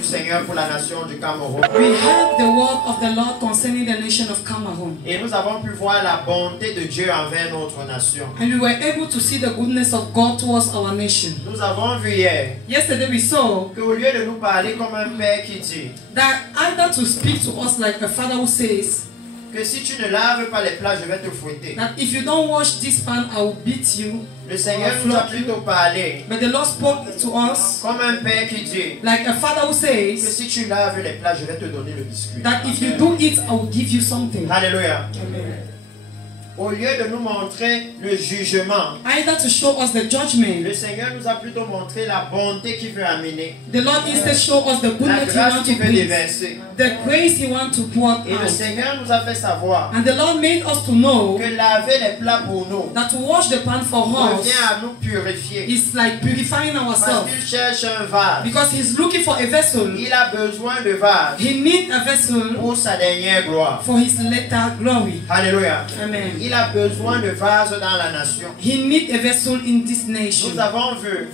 du Seigneur pour la nation du Cameroun. We heard the word of the Lord concerning the nation of Cameroon. Et nous avons pu voir la bonté de Dieu envers notre nation. And we were able to see the goodness of God towards our nation. Nous avons vu hier Yesterday we saw qu'au lieu de nous parler comme un père qui dit that either to speak to us like a father who says que si tu ne laves pas les plats, je vais te fouetter. that if you don't wash this pan, I will beat you. Le Seigneur nous a plutôt parlé But the Lord spoke to us comme un père qui dit like a father who que says si tu laves les plats, je vais te donner le biscuit. that if you do it, I will give you something. Alléluia. Amen. Au lieu de nous montrer le jugement, Either to show us the judgment, le Seigneur nous a plutôt montré la bonté qu'il veut amener, the Lord instead show us the la goodness He grâce wants qu'il to veut bring, déverser. the grace He wants to pour Et le out. Seigneur nous a fait savoir And the Lord made us to know que laver les plats pour nous that to wash the pan for revient us à nous purifier. is like purifying Parce ourselves. qu'il cherche un vase. Because He's looking for a vessel. Il a besoin de vase He needs a vessel pour sa dernière gloire. for His later glory. Alléluia. Amen. Il a besoin de vase dans la nation. He needs a vessel in this nation. Nous avons vu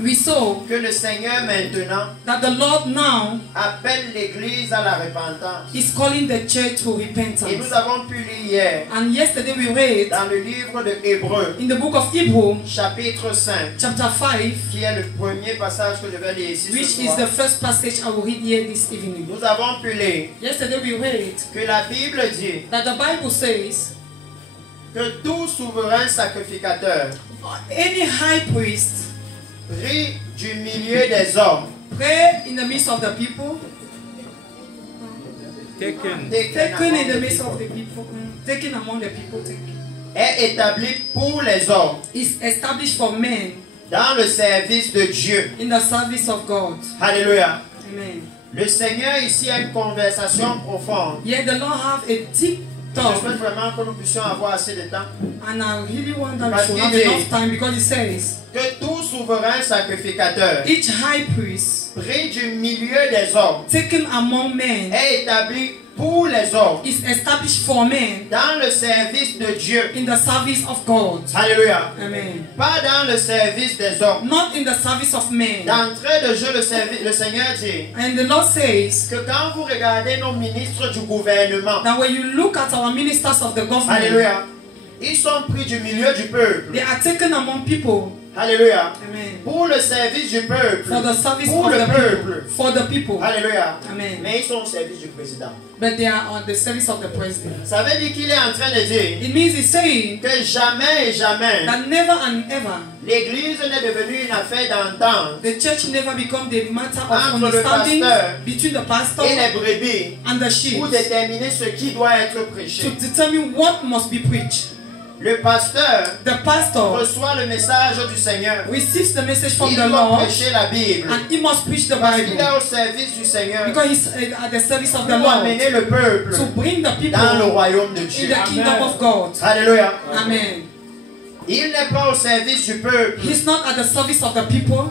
We saw que le Seigneur maintenant that the Lord now appelle l'Église à la repentance. is calling the church to Et repentance. nous avons pu lire hier And yesterday we read dans le livre de Hébreux, in the book of Hebrew, chapitre 5, chapter 5, qui est le premier passage que je vais lire ici which ce is soir. the first passage I will read here this evening. Nous avons pu lire Yesterday we read que la Bible dit that the Bible says que tout souverain sacrificateur any high priest rit du milieu des hommes, pray in the midst of the people, taken taken in the midst of the people, taken among the people, est établi pour les hommes is established for men dans le service de Dieu. in the service of God. Alléluia. Amen. Le Seigneur ici a une conversation profonde. Yet the Lord have a deep Je thought, souhaite vraiment que nous puissions avoir assez de temps. and I really want that we should have enough time, because it says Que tout souverain sacrificateur each high priest pris du milieu des hommes taken among men est établi pour les hommes is established for men dans le service de Dieu. in the service of God. Alléluia. Amen. Pas dans le service des hommes. Not in the service of men. D'entrée de jeu, le Seigneur dit And the Lord says que quand vous regardez nos ministres du gouvernement, that when you look at our ministers of the government, alléluia, ils sont pris du milieu du peuple. they are taken among people. Alléluia. Amen. Pour le service du peuple. For the service Pour of le the peuple. people. For the people. Alléluia. Amen. Mais ils sont au service du président. But they are on the service of the president. Ça veut dire qu'il est en train de dire It means he's saying que jamais et jamais that never and ever l'église n'est devenue une affaire d'entente the church never become the matter of entre le understanding pasteur between the pastor et les brebis and the sheep pour déterminer ce qui doit être to prêché. determine what must be preached. Le pasteur The pastor reçoit le message du Seigneur. receives the message from Il the doit Lord prêcher la Bible. and he must preach the Parce qu'il est Bible au service du Seigneur because he's at the service of the pour Lord amener le peuple to bring the people dans le royaume de in Dieu. the kingdom of God. Alléluia. Amen. Il n'est pas au service du peuple. He's not at the service of the people.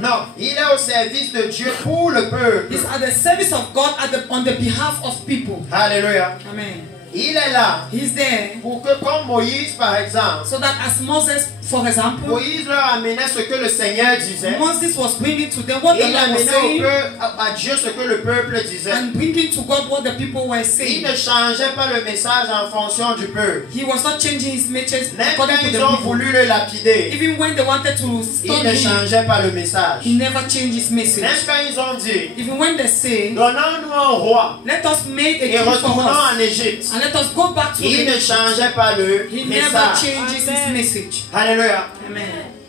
Non, il est au service de Dieu pour le peuple. He's at the service of God on the behalf of people. Alléluia. Amen. Il est là He's there pour que, comme Moïse par exemple, so that as Moses, for example, Moïse leur amenait ce que le Seigneur disait. Moses was bringing to them what the Il Lord was amenait saying à Dieu ce que le peuple disait. and bringing to God what the people were Il saying. ne changeait pas le message en fonction du peuple. He was not changing his message Même according quand to the ils ont people. voulu le lapider, Even when they wanted to il stone ne him, changeait pas le message. he never changed his Même message. quand ils ont dit, Even when they say, donnons-nous un roi let us make a et king for retournons us en Égypte, and let us go back to il ne the changeait pas le He never message. changes his message. Alléluia. Amen.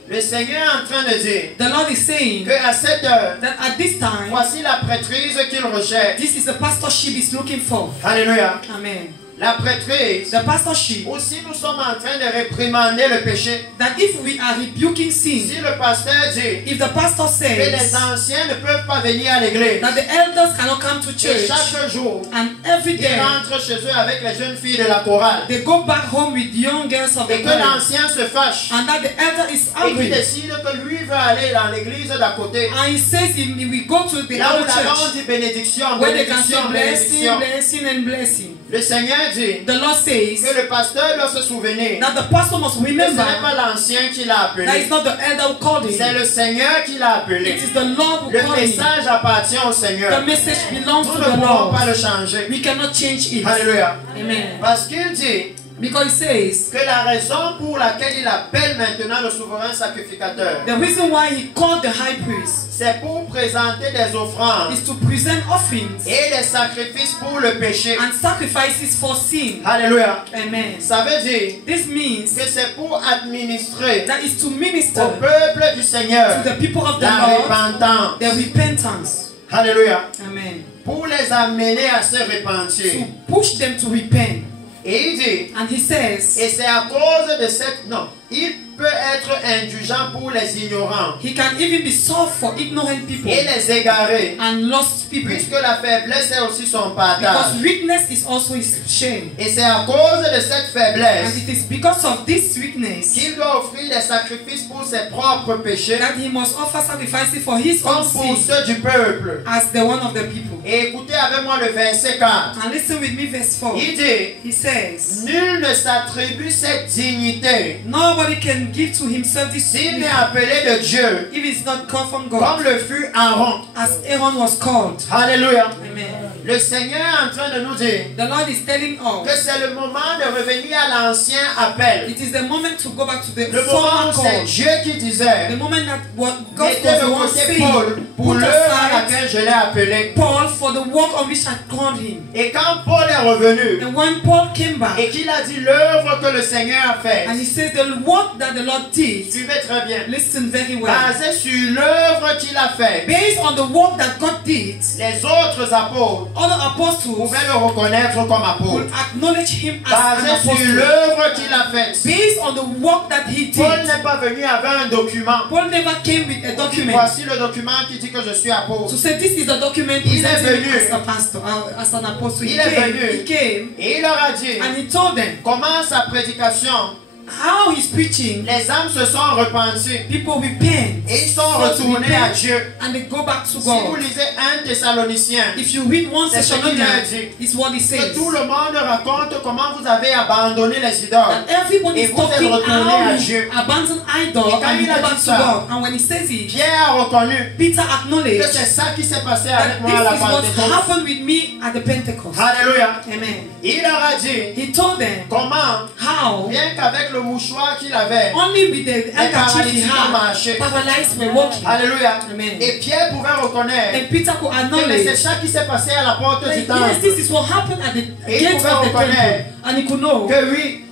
Le Seigneur est en train de dire The Lord is saying qu'à cette heure, that at this time, voici la prêtrise qu'il recherche. this is the pastorship he's looking for. Alléluia. Amen. La prêtrise. The pastorship, Aussi, nous sommes en train de réprimander le péché. that if we are rebuking sin, Si le pasteur dit if the pastor que les says anciens ne peuvent pas venir à l'église, that the elders cannot come to et church, chaque jour, and every ils day rentrent chez eux avec les jeunes filles de la chorale, they go back home with young girls of the et que church, l'ancien se fâche, and that the elder is et qu'il angry, décide que lui veut aller dans l'église d'à côté, and he says he will go to the là où other la langue church dit bénédiction, where they can say bénédiction, blessing, bénédiction. blessing, and blessing. Le Seigneur dit the Lord says que le pasteur doit se souvenir that the pastor must que ce remember n'est pas l'ancien qui l'a that appelé. it's not the elder who called C'est him. le Seigneur qui l'a appelé. It is the Lord who Le called him. message appartient au The Seigneur. message belongs Nous to ne the pouvons pas Lord. le changer. We cannot change it. Alléluia. Amen. Parce qu'il dit Because it says que la raison pour laquelle il appelle maintenant le souverain sacrificateur, the reason why he called the high priest c'est pour présenter des offrandes is to present offerings et des sacrifices pour le péché. and sacrifices for sin. Alléluia. Amen. Ça veut dire This means que c'est pour administrer that is to minister au peuple du to Seigneur the people of the la Lord repentance. their repentance. Alléluia. Amen. Pour les amener à se To repentir. push them to repent. Et il dit, And he says et c'est à cause de cette... Non, il peut être indulgent pour les ignorants he can even be soft for ignorant people et les égarés, and lost people. puisque la faiblesse est aussi son Because partage. weakness is also his shame. Et c'est à cause de cette And faiblesse it is because of this weakness qu'il doit offrir des sacrifices pour ses propres péchés, that he must offer sacrifices for his own comme pour sin ceux du peuple. as the one of the people. Et écoutez avec moi le verset 4. And listen with me verse 4. Il dit, He says, nul ne s'attribue cette dignité nobody can give to himself this s'il n'est sin appelé de Dieu, if it's not come from God, comme le fut Aaron. as Aaron was called. Alléluia. Amen. Le Seigneur est en train de nous dire The Lord is telling que us c'est le moment de revenir à l'ancien appel. it is the moment to go back to the Le moment former où c'est call. Dieu qui disait, The moment that what God mettez was de the one côté saying, Paul pour put l'œuvre à aside laquelle je l'ai appelé. Paul for the work on which I called him. Et quand Paul est revenu And when Paul came back et qu'il a dit l'œuvre que le Seigneur a faite, and he says the work that the Lord did, suivez très bien, listen very well, basé sur l'œuvre qu'il a faite, based on the work that God did, les autres apôtres other apostles pouvaient le reconnaître comme will apôtre. acknowledge him as an Basé sur apostle. l'œuvre qu'il a faite. Based on the work that he Paul did. n'est pas venu avec un document. Paul never came with a document Voici le document qui dit que je suis apôtre. to say this is the document Il est presenting me venu. as a pastor, as an apostle. Il est venu. He came Et il leur a dit and he told them comment sa prédication, how he's preaching. les âmes se sont repenties People repent et ils sont retournés à Dieu. and they go back to Si vous God. lisez 1 Thessaloniciens, If you read 1 c'est ce qu'il a Thessalonians, dit. it's what he Que says. tout le monde raconte comment vous avez abandonné les idoles. And everybody Et is vous êtes talking retournés à how Dieu. he abandoned idol Et quand and he il a go back dit to ça, God. And when he says it, Pierre a reconnu Peter que acknowledged c'est ça qui s'est passé that avec moi à la this is what Pentecôte. happened with me at the Pentecost. Alléluia. Amen. Il leur a dit He told them comment, how bien qu'avec le mouchoir qu'il avait, only with the handkerchief he paralytiques ont had, marché. paralyzed were walking. Alléluia. Amen. Et Pierre pouvait reconnaître And Peter could que c'est acknowledge ça qui s'est passé à la porte that du yes, temple. this is what happened at the Et il gates pouvait of the reconnaître temple. And he could know Que oui,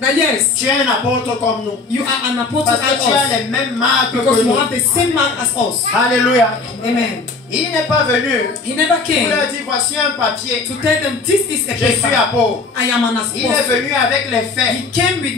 that yes, tu es un apôtre comme nous. you are an apostle Parce que as tu as us. les mêmes marques Because que you nous. have the same mark as us. Alléluia. Amen. Il n'est pas venu He never pour came leur dire voici un papier. to tell them this is a Je suis paper. apôtre. I am an Il est apostle. venu avec les faits. He came with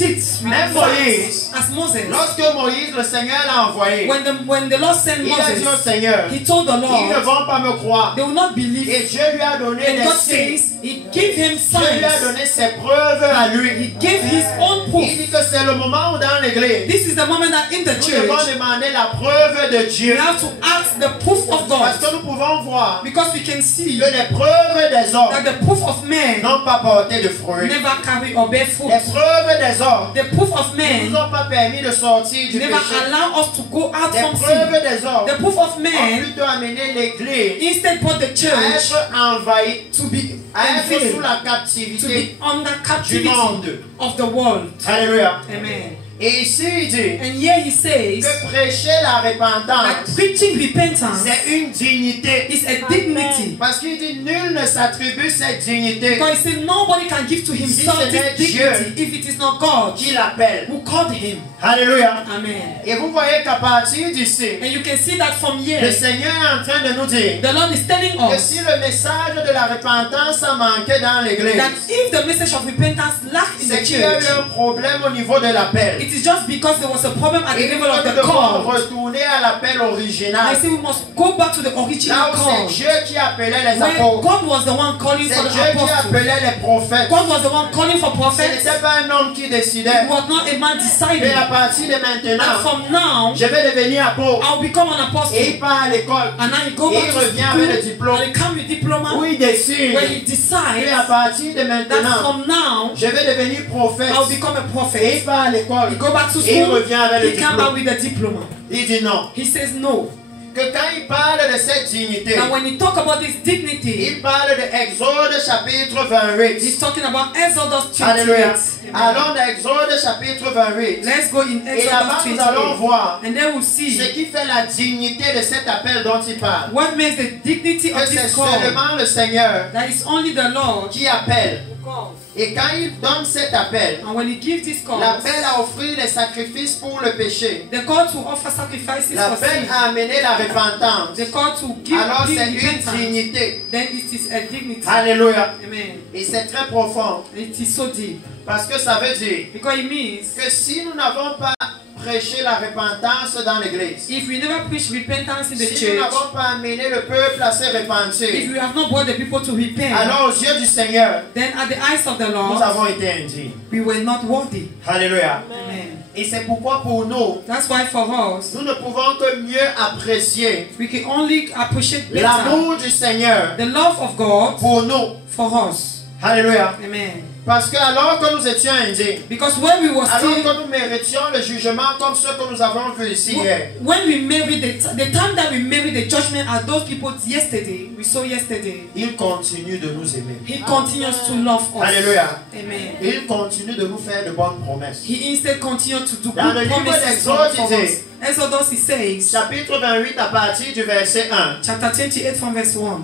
it, with Même facts, Moïse. as Moses. Lorsque Moïse, le Seigneur l'a envoyé, When the Lord sent il a dit au Moses, Seigneur, he told the ils ne Lord, vont pas me croire. they will not believe. Et Dieu lui a donné And des God signes. says, He gave him Dieu lui a signs. donné ses preuves à He lui. gave His own proof. Il dit que c'est le moment où dans l'église, This is the moment that in the nous devons church, demander la preuve de we Dieu. have to ask the proof of Parce God. que nous pouvons voir Because we can see que les preuves des hommes that the proof of man n'ont pas porté de fruits. never carry or bear fruit. Les preuves des hommes The proof of ne nous man ont pas permis de sortir du never péché. allow us to go out Les from preuves sin. des hommes The proof of ont man plutôt amené l'église instead brought the à church être envahie, to be à être sous unveiled, la to captivité be under du captivity monde. of the world. Alléluia. Amen. Et ici, il dit And here he says que prêcher la repentance, that preaching repentance c'est une dignité. is a dignity. Parce qu'il dit nul ne s'attribue cette dignité Because he said nobody can give to himself ce n'est this Dieu dignity if it is not God qui l'appelle. who called him. Alléluia. Amen. Et vous voyez qu'à partir d'ici, And you can see that from le here, Seigneur est en train de nous dire the Lord is telling que us si le message de la repentance a manqué dans l'église, that if the message of repentance lacks in c'est the qu'il y a eu church, un problème au niveau de l'appel. it It is just because there was a problem at the Et level of nous the devons call. retourner à l'appel I original. say we must go back to the original Là où call. c'est Dieu qui appelait les Where apôtres. God was the one calling for C'est the Dieu qui apostles. appelait les prophètes. God was the one calling for Ce prophets. n'était pas un homme qui décidait. It was not a man Et deciding. à partir de And maintenant, from now, je vais devenir apôtre. I'll become an apostle. Et il part à l'école. And now he go Et back il to revient school. avec le diplôme. And he come with diploma. Où il décide. Where he Et decides à partir de that maintenant, from now, je vais devenir prophète. I'll become a Et il prophet. part à He l'école. go back to Et il school. revient avec le He come back diplôme. with a diploma. Il dit non. He says no. Que quand il parle de cette dignité, Now when he talk about this dignity, il parle de Exode chapitre 28. he's talking about Exodus Alléluia. 28. Allons dans Exode chapitre 28. Let's go in Et là-bas, Exodus nous allons 28. voir And then we'll ce see qui fait la dignité de cet appel dont il parle. what makes the dignity Que of c'est this call. seulement le Seigneur That is only the Lord qui appelle. who calls. Et quand il donne cet appel, And when he gives this call, l'appel à offrir les sacrifices pour le péché, the call to offer sacrifices for l'appel sin, à amener la repentance, the call to give alors c'est une repentance, dignité. then it is a dignity. Alléluia. Amen. Et c'est très profond. It is so deep. Parce que ça veut dire Because it means que si nous n'avons pas prêché la repentance dans l'église, if we never preach repentance in the si nous church, n'avons pas amené le peuple à se if repentir, we have not brought the people to repent, alors aux yeux du Seigneur, then at the eyes of the nous Lord, avons été indignes. we were not worthy. Alléluia. Amen. Et c'est pourquoi pour nous, That's why for us, nous ne pouvons que mieux apprécier we can only appreciate better l'amour du Seigneur the love of God pour nous. for us. Alléluia. Amen. Parce que alors que nous étions indignes, Because when we were alors still, que nous méritions le jugement comme ceux que nous avons vus ici hier, when we married, the time that we married the judgment are those people yesterday, we saw yesterday. il continue de nous aimer. He continues to love us. Alléluia. Amen. Il continue de nous faire de bonnes promesses. He instead continues to do Dans le good livre promises d'Exode, for il us. dit, Exodus, he says, chapitre 28 à partir du verset 1, chapter 28 from verse 1.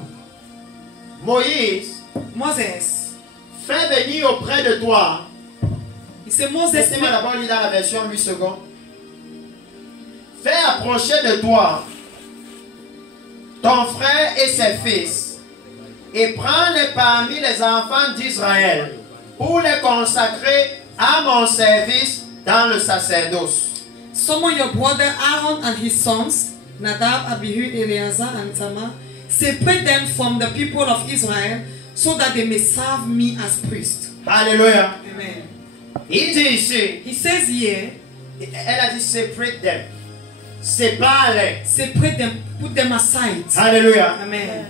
Moïse, Moses, fais venir auprès de toi. he said, Moses, Laissez-moi d'abord lire dans la version 8 secondes. Fais approcher de toi ton frère et ses fils, et prends-les parmi les enfants d'Israël pour les consacrer à mon service dans le sacerdoce. summon your brother Aaron and his sons, Nadab, Abihu, Eleazar, and Tamar. Separate them from the people of Israel so that they may serve me as priests. Alléluia. Amen. Il dit ici, He says here, elle a dit separate them. Sépare-les. separate them, put them aside. Alléluia. Amen.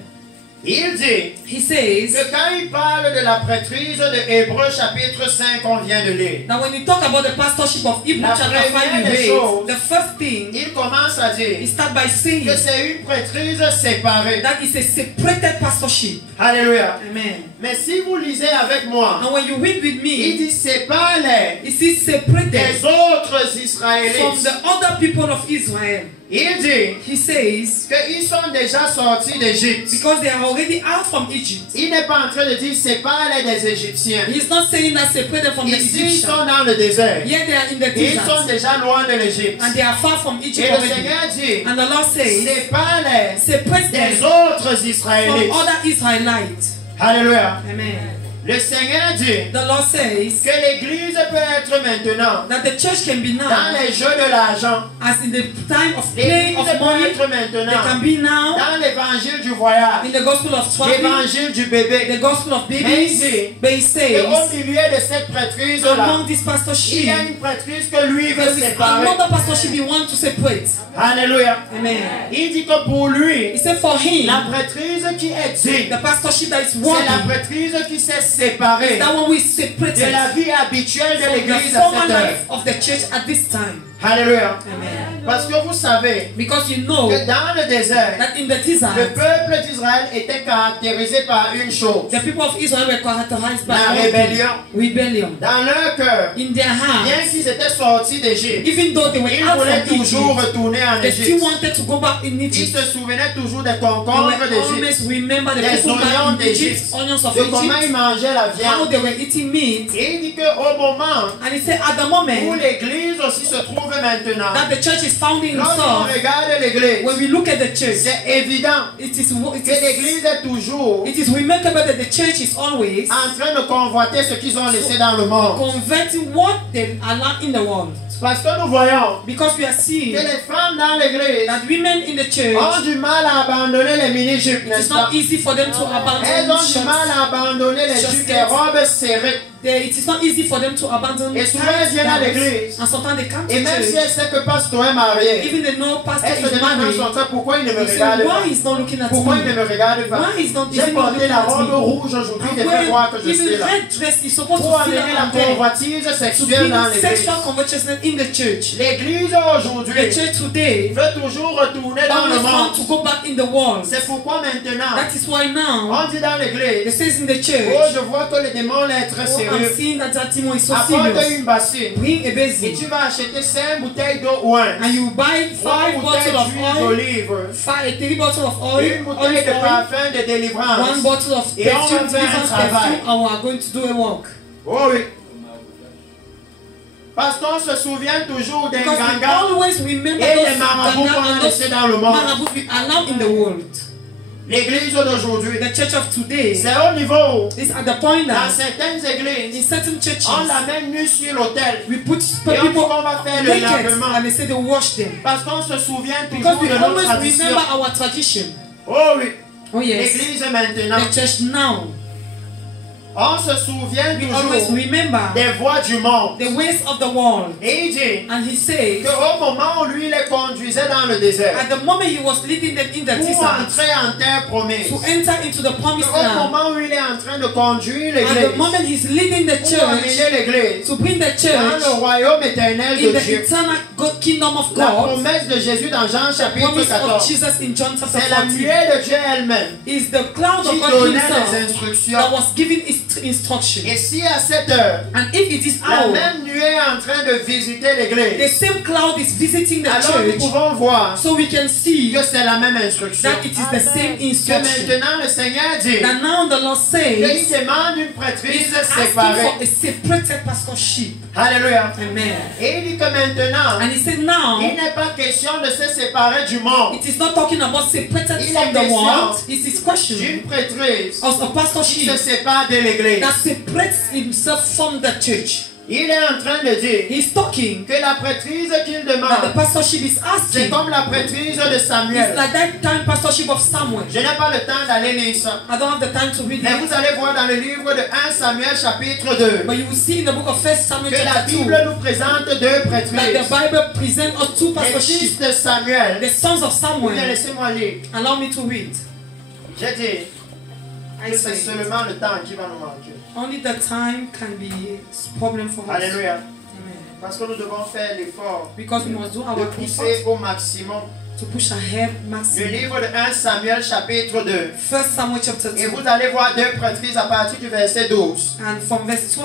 Il dit He says que quand il parle de la prêtrise de Hébreux chapitre 5 qu'on vient de lire, that when you talk about the pastorship of Hebrew La chapter 5 première you des read, choses, the first thing, il commence à he dire start by saying que c'est une prêtrise séparée. that it's a separated pastorship. Alléluia. Amen. Mais si vous lisez avec moi, And when you read with il me, dit sépare-les it says separated des autres from Israélites. the other people of Israel. Il dit He says qu'ils sont déjà sortis d'Égypte. because they are already out from Egypt. Il n'est pas en train de dire sépare-les des Égyptiens. He's not saying that separate them from the Ici, ils Egyptians. sont dans le désert. Yet they are in the Ils sont desert déjà loin de l'Égypte. and they are far from Et Egypt le already. Seigneur dit And the Lord says sépare-les separate des them autres from Israélites. other Israelites. Alléluia. Amen. Le Seigneur dit The Lord says que l'Église peut être maintenant that the church can be dans now les jeux de l'argent. as in the time of play L'Église of peut money. être They maintenant can be now dans l'évangile du voyage, in the gospel of traveling, l'évangile du bébé. the gospel of babies. But he Et says au milieu de cette prêtrise-là, among this il pastorship, y a une prêtrise que lui veut there is séparer. another pastorship he wants to separate. Alléluia. Amen. Il dit que pour lui, He said for him, la prêtrise qui est digne, the pastorship that is c'est la worthy, prêtrise qui s'est séparée that one we de separated la vie habituelle de from the l'Église à former cette heure. life of the church at this time. Alléluia. Amen. Parce que vous savez Because you know que dans le désert, that in the le desert, peuple d'Israël était caractérisé par une chose, the people of Israel were characterized by la one thing, rébellion. rebellion. Dans leur cœur, In their bien hearts, qu'ils étaient sortis d'Égypte, even though they were ils out voulaient from toujours Egypt, retourner en they still Égypte. wanted to go back in Ils Egypt. se souvenaient toujours des They concombres will d'Égypte, always remember the des people back oignons in Egypt, d'Égypte, onions of de comment ils Egypt, mangeaient la how viande. they were eating meat. Et il dit qu'au moment And he said, at the où moment l'Église aussi se trouve trouve maintenant, that the church is founding lorsqu'on itself, regarde l'église, when we look at the church, c'est évident que l'église est toujours it is remarkable that the church is always en train de convoiter ce qu'ils ont laissé dans le monde. converting what they allow in the world. Parce que nous voyons Because we are seeing que les femmes dans l'église that women in the church, ont du mal à abandonner les mini-jupes, it n'est-ce is pas? not easy for them to Elles abandon ont du mal shorts. à abandonner les Just jupes, les get- robes serrées. It is not easy for them to abandon Et souvent, elles viennent à l'église. and sometimes they come to Et même si church, elle sait que pasteur est marié, even they know pastor elle se is demande dans married. son cœur pourquoi il ne me They say, regarde pas. why is not looking at Pourquoi il ne me? me regarde pas? Why is not J'ai is he not porté looking la at robe me? rouge aujourd'hui, il And fait voir que when je suis even là. red dress is supposed Pour to feel amener la like there. convoitise To sexuelle dans bring l'église. sexual covetousness in the church. L'église The aujourd'hui church today veut toujours retourner dans le always want monde. to go back in the world. C'est pourquoi maintenant, That is why now on dit dans it l'église, says in the oh, church, je vois que le démon là est très oh, I'm sérieux. seeing that Demon is so Apporte serious. une bassine. Bring a Et basin tu vas acheter 5 bouteilles d'eau ou un. and you buy 5 Une bottles bouteille of d'huile oil, d'olive. 3 bottles of oil, Une bouteille olive de oil, parfum de 1 délivrance. bottle of Et on perfume, va faire un different travail. perfume, and we are going to do a work. Oh oui. Parce qu'on se souvient toujours des Because we gangas always remember et those les marabouts Ganga qu'on a and laissés those dans le monde. marabouts we allow in the world. L'église d'aujourd'hui, The church of today c'est au niveau. is at the point Dans that certaines in églises, certain churches on l'amène nu sur l'autel. we put Et on dit people qu'on va faire le naked lavement. and they say they wash them. Parce qu'on se souvient Because toujours we de notre always tradition. remember our tradition. Oh oui. Oh yes. L'église maintenant. The church now. On se souvient We always toujours remember des voies du monde. the ways of the world. Et il dit And he says, qu'au moment où lui les conduisait dans le désert, at the moment he was leading them in the pour desert entrer en terre promise, to enter into the promised au land, moment où il est en train de conduire at the l'église, moment he's leading the pour church amener l'église to bring the dans church le royaume éternel in de the Dieu. eternal kingdom of La God, promesse de Jésus dans Jean the chapitre promise of 14, Jesus in John chapter c'est la 14 nuée de Dieu elle-même is the cloud qui of God donnait les himself that instructions. was giving instruction. Et si à cette heure, And if it is la hour, même nuée est en train de visiter the l'église, same cloud is visiting the alors nous church, pouvons voir so we can see que c'est la même instruction. that it is the same Que instruction. maintenant le Seigneur dit That now the Lord qu'il says, demande une prêtrise he's asking séparée. for a separated pastorship. Alléluia. Amen. Et il dit que maintenant, And he said now, il n'est pas question de se séparer du monde. it is not talking about separated Il from est the question world. It is question D'une prêtrise of a qui pastorship se sépare de l'église. that separates himself from the church. Il est en train de dire He's talking que la prêtrise qu'il that the demande, pastorship is c'est asking. comme la prêtrise de It's Samuel. like that time pastorship of Samuel. Je n'ai pas le temps d'aller lire ça. I don't have the time to read Mais it. vous allez voir dans le livre de 1 Samuel chapitre 2 But you will see in the book of 1 Samuel que la chapter 2 Bible nous présente deux that the prêtrises. Bible presents us two Les pastorships. fils de Samuel. The sons of Bien, Samuel. laissez-moi lire. Allow me to read. J'ai dit I que c'est say seulement le temps qui va nous manquer. only the time can be a problem for us. Alléluia. Amen. Parce que nous devons faire l'effort Because we must do de our pousser effort au maximum. to push ahead Le maximum. livre de 1 Samuel chapitre 2. 1 Samuel chapter Et 2 vous allez voir deux prêtrises à partir du verset 12. and from verse 12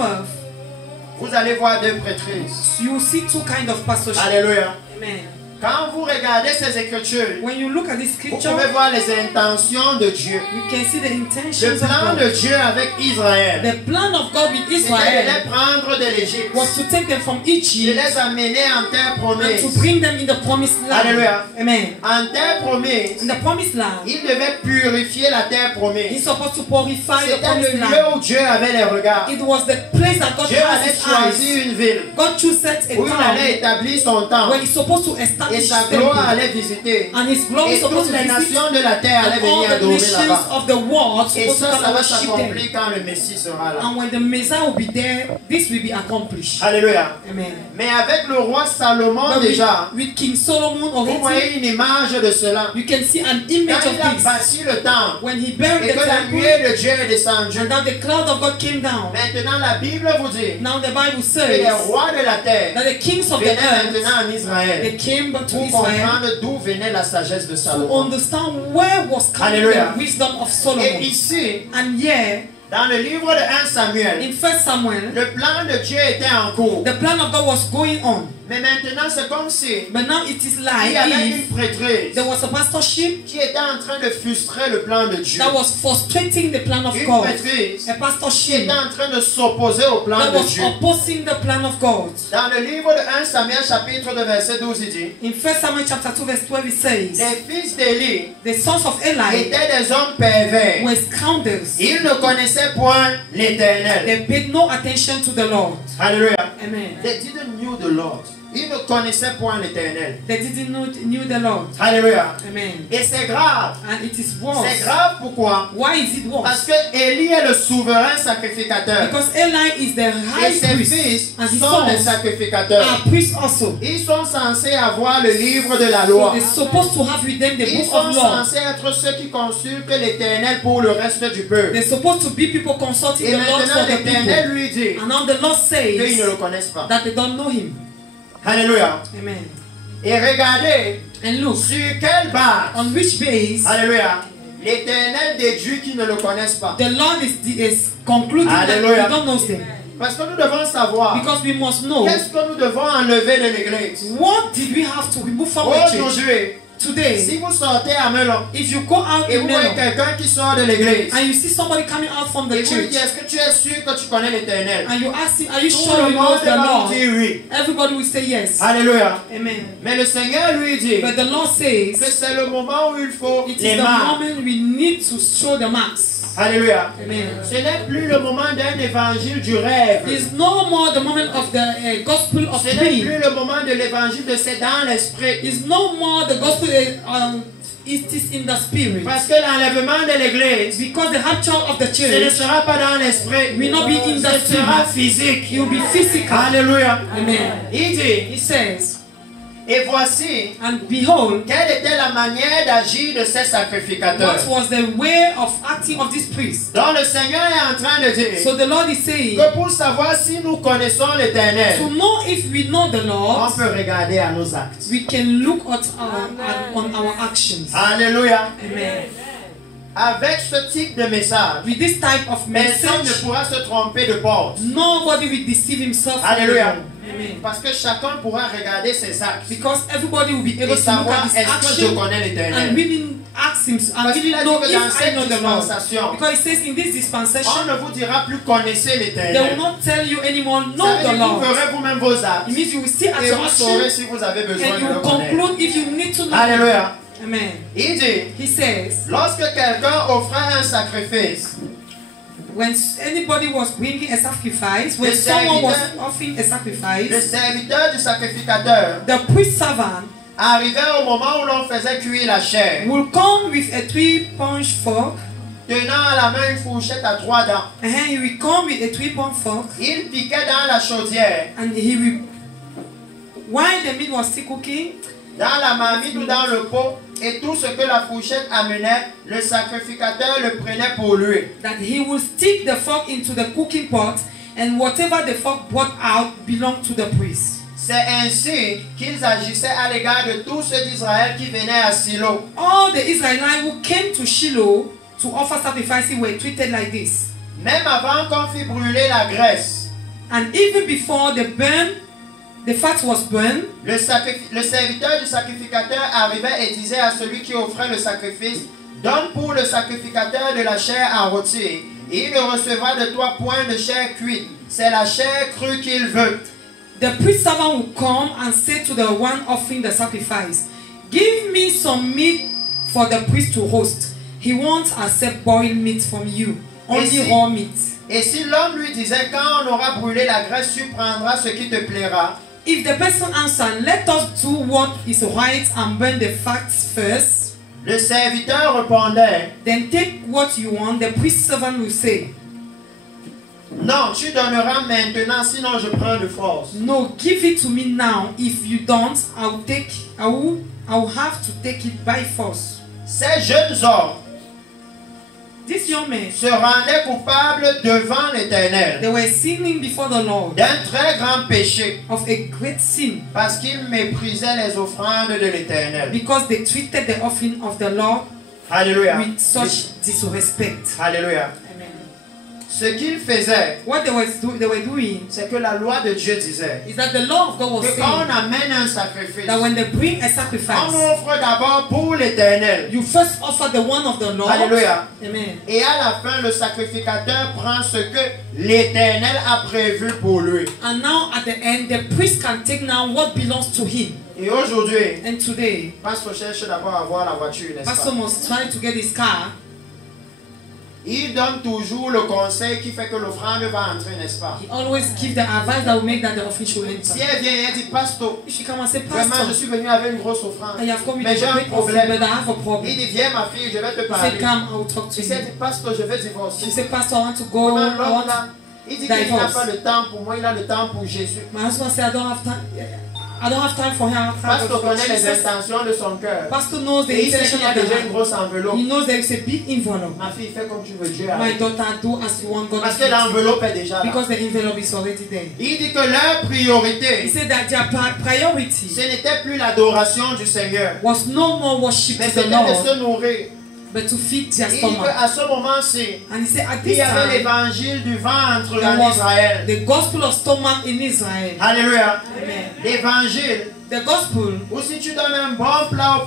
Vous allez voir deux prêtrises. you will see two kinds of pastorship. Alléluia. Amen. Quand vous regardez ces écritures, When you look at this vous scripture, pouvez voir les intentions de Dieu. we can see the Le intentions of plan God. de Dieu avec Israël, The plan of God with c'était de Israel les prendre de l'Égypte, was to take them from de Egypt les amener en terre and promise. to bring them in the promised land. Alléluia. Amen. En terre promise, In the promised land, il devait purifier la terre he's promise. supposed to purify the C'était promised le land. lieu où Dieu avait les regards. It was the place that God Dieu has allait his choisir eyes. une ville God chose set a où il allait town établir son temple where he's supposed to et establish sa his gloire temple. allait visiter. And his glory Et is supposed toutes to les visit. nations de la terre allaient And all venir the adorer nations là-bas. of the world Et supposed to ça come and va worship them. s'accomplir quand le Messie sera là. And when the Messiah will be there, this will be accomplished. Alléluia. Amen. Mais avec le roi Salomon But déjà, with King Solomon vous already, voyez une image de cela. you can see an image Quand of il a this. bâti le temple When he buried et the que la temple, nuée de Dieu est descendue, and now the cloud of God came down. maintenant la Bible vous dit Now the Bible que les says rois de la terre that the kings of the venaient earth, maintenant en Israël they came back to pour Israel comprendre d'où venait la sagesse de to Salomon. understand where was coming Hallelujah. the wisdom of Et Solomon. ici, And here, dans le livre de 1 Samuel, in 1 Samuel, le plan de Dieu était en cours. the plan of God was going on. Mais maintenant, c'est comme si But now it is il like y avait if une prêtresse there was a pastorship qui était en train de frustrer le plan de Dieu. that was frustrating the plan of Une God. prêtresse A qui pastorship était en train de s'opposer au plan that de was Dieu. opposing the plan of God. Dans le livre de 1 Samuel chapitre 2 verset 12, il dit, In 1 Samuel chapter 2 verse 12 it says, les fils d'Élie the sons of Eli étaient des hommes pervers. were scoundrels. Ils ne connaissaient point l'Éternel. They paid no attention to the Lord. Alléluia. Amen. They didn't know the Lord. Ils ne connaissaient point l'Éternel. They didn't knew the Lord. Alléluia. Amen. Et c'est grave. And it is C'est worse. grave pourquoi? Why is it Parce worse? que Élie est le souverain sacrificateur. Because Eli is the Et high ses priest fils and his sont des sons sacrificateurs. are priests also. Ils sont censés avoir le livre de la So loi. they're supposed to have with them the Ils book sont of law. censés être ceux qui consultent l'Éternel pour le reste du peuple. They're supposed to be people consulting Et the Lord maintenant for the l'Éternel people. lui dit And now the Lord qu'ils ne says le connaissent pas. that they don't know him. Alléluia. Amen. Et regardez And look, sur quelle base. on which base Alléluia. L'Éternel déduit qu'ils ne le connaissent pas. the Lord is concluding that Hallelujah. we don't know them. Parce que nous devons savoir Because we must know qu'est-ce que nous devons enlever de l'Église. what did we have to remove from the church Aujourd'hui, today. si vous sortez à Melon If you go out et in vous voyez Melon quelqu'un qui sort de l'Église and you see somebody coming out from et the vous lui dites, church est-ce que tu es sûr que tu connais l'Éternel? and you ask him, are you Tout sure le you know monde the va Lord? vous dire oui. Everybody will say yes. Alléluia. Amen. Mais le Seigneur lui dit But the Lord que says c'est le moment où il faut it is les the marques. moment we need to show the marks. Alléluia. Amen. Ce n'est plus le moment d'un évangile du rêve. It's no more the moment of the gospel of Ce n'est dream. plus le moment de l'évangile de c'est dans l'esprit. It's no more the gospel. It is in the spirit. Parce que l'enlèvement de l'église, Because the rapture of the ce ne church sera pas dans l'esprit. will not be in the Ce sera spirit. physique. It will be physical. Alléluia. Amen. Il dit, He says, et voici, and behold, quelle était la manière d'agir de ces sacrificateurs. what was the way of acting of this priest? Donc le Seigneur est en train de dire So the Lord is saying, que pour savoir si nous connaissons l'Éternel, to know if we know the on Lord, peut regarder à nos actes. we can look at on our actions. Alléluia. Amen. Avec ce type de message, With this type of personne ne message, pourra se tromper de porte. nobody will deceive himself. Alléluia. Amen. Parce que chacun pourra regarder ses actes Because everybody will be able et to look savoir at his est-ce que je action connais and l'Éternel. really ask him and Parce really qu'il a dit know que dans if I cette know the Lord. dispensation, Because it says in this dispensation, on ne vous dira plus connaissez they will l'Éternel. not tell you anymore, Ça know veut dire the que vous Lord. verrez vous-même vos actes It means you will see at et your vous saurez action si vous avez besoin and you de le will connaître. conclude if you need to know. Alléluia. Amen. Il dit, He says, lorsque quelqu'un offrait un sacrifice, when anybody was bringing a sacrifice, when Le someone was serviteur- offering a le sacrifice, serviteur du sacrificateur the priest servant arrivait au moment où l'on faisait cuire la chair, will come with a 3-punch fork, tenant à la main une fourchette à 3 dents. and then he will come with a 3-punch fork, Il piquait dans la chaudière, and he will, while the meat was still cooking, dans la marmite ou dans le pot, et tout ce que la fourchette amenait, le sacrificateur le prenait pour lui. that he will stick the fork into the cooking pot, and whatever the fork brought out belonged to the priest. C'est ainsi qu'ils agissaient à l'égard de tous ceux d'Israël qui venaient à Silo. All the Israelites who came to Shiloh to offer sacrifices were treated like this. Même avant qu'on fît brûler la graisse, And even before the fat was burned, le serviteur du sacrificateur arrivait et disait à celui qui offrait le sacrifice, donne pour le sacrificateur de la chair à rôtir, et il ne recevra de toi point de chair cuite. C'est la chair crue qu'il veut. the priest servant will come and say to the one offering the sacrifice, give me some meat for the priest to roast. He won't accept boiled meat from you, only raw meat. Et si l'homme lui disait, quand on aura brûlé la graisse, tu prendras ce qui te plaira, If the person answered, let us do what is right and burn the fats first, le serviteur répondait, then take what you want, the priest servant will say, non, tu donneras maintenant, sinon je prends de force. no, give it to me now. If you don't, I will have to take it by force. Ces jeunes hommes This young man, se rendaient coupables devant l'Éternel they were sinning before the Lord d'un très grand péché of a great sin parce qu'ils méprisaient les offrandes de l'Éternel. because they treated the offering of the Lord Alléluia. with such disrespect. Alléluia. Amen. Ce qu'ils faisaient, what they were doing c'est que la loi de Dieu disait is that the law of God was que quand on saying amène un sacrifice, that when they bring a on sacrifice, offre d'abord pour l'Éternel. you first offer the one of the Lord. Alléluia. Amen. Et à la fin, le sacrificateur prend ce que l'Éternel a prévu pour lui. And now at the end, the priest can take now what belongs to him. Et aujourd'hui, And today, Pasteur cherche d'abord à avoir la voiture, n'est-ce Pastor pas? must try to get his car. Il donne toujours le conseil qui fait que l'offrande va entrer, n'est-ce pas? He always gives the advice that will make that the offering should Si enter. elle vient et elle dit, Pasteur, If she come and say, vraiment, je Pastor, suis venu avec une grosse offrande. I have come with Mais j'ai a un great offering, problème. but I have a Il problem. dit, viens ma fille, je vais te He parler. said, come, I will talk to Et si elle you. dit, Pasteur, je vais divorcer. She said, Pastor, I want to go. Vraiment, I l'homme want là, il dit qu'il n'a pas le temps pour moi, il a le temps pour Jésus. My husband said, I don't have time. I don't have time for him. I have time Pasteur for connaît les Jesus. intentions de son cœur. Pastor knows the Et il sait intention qu'il y a of the déjà une heart. grosse enveloppe. He knows there is a big envelope. Ma fille, fais comme tu veux, Dieu My arrive. daughter, do as you want God. Parce is que with you. l'enveloppe est déjà là. Because the envelope is already there. Il dit que leur He priorité, said that their priority ce n'était plus l'adoration du Seigneur, was no more worship mais to the c'était de Lord, se nourrir. but to feed their Il dit stomach. qu'à ce moment-ci, And he said, at il this y avait time, l'évangile du ventre there en was Israël. the gospel of stomach in Israel. Alléluia. Amen. L'évangile, The gospel, ou si tu donnes un bon plat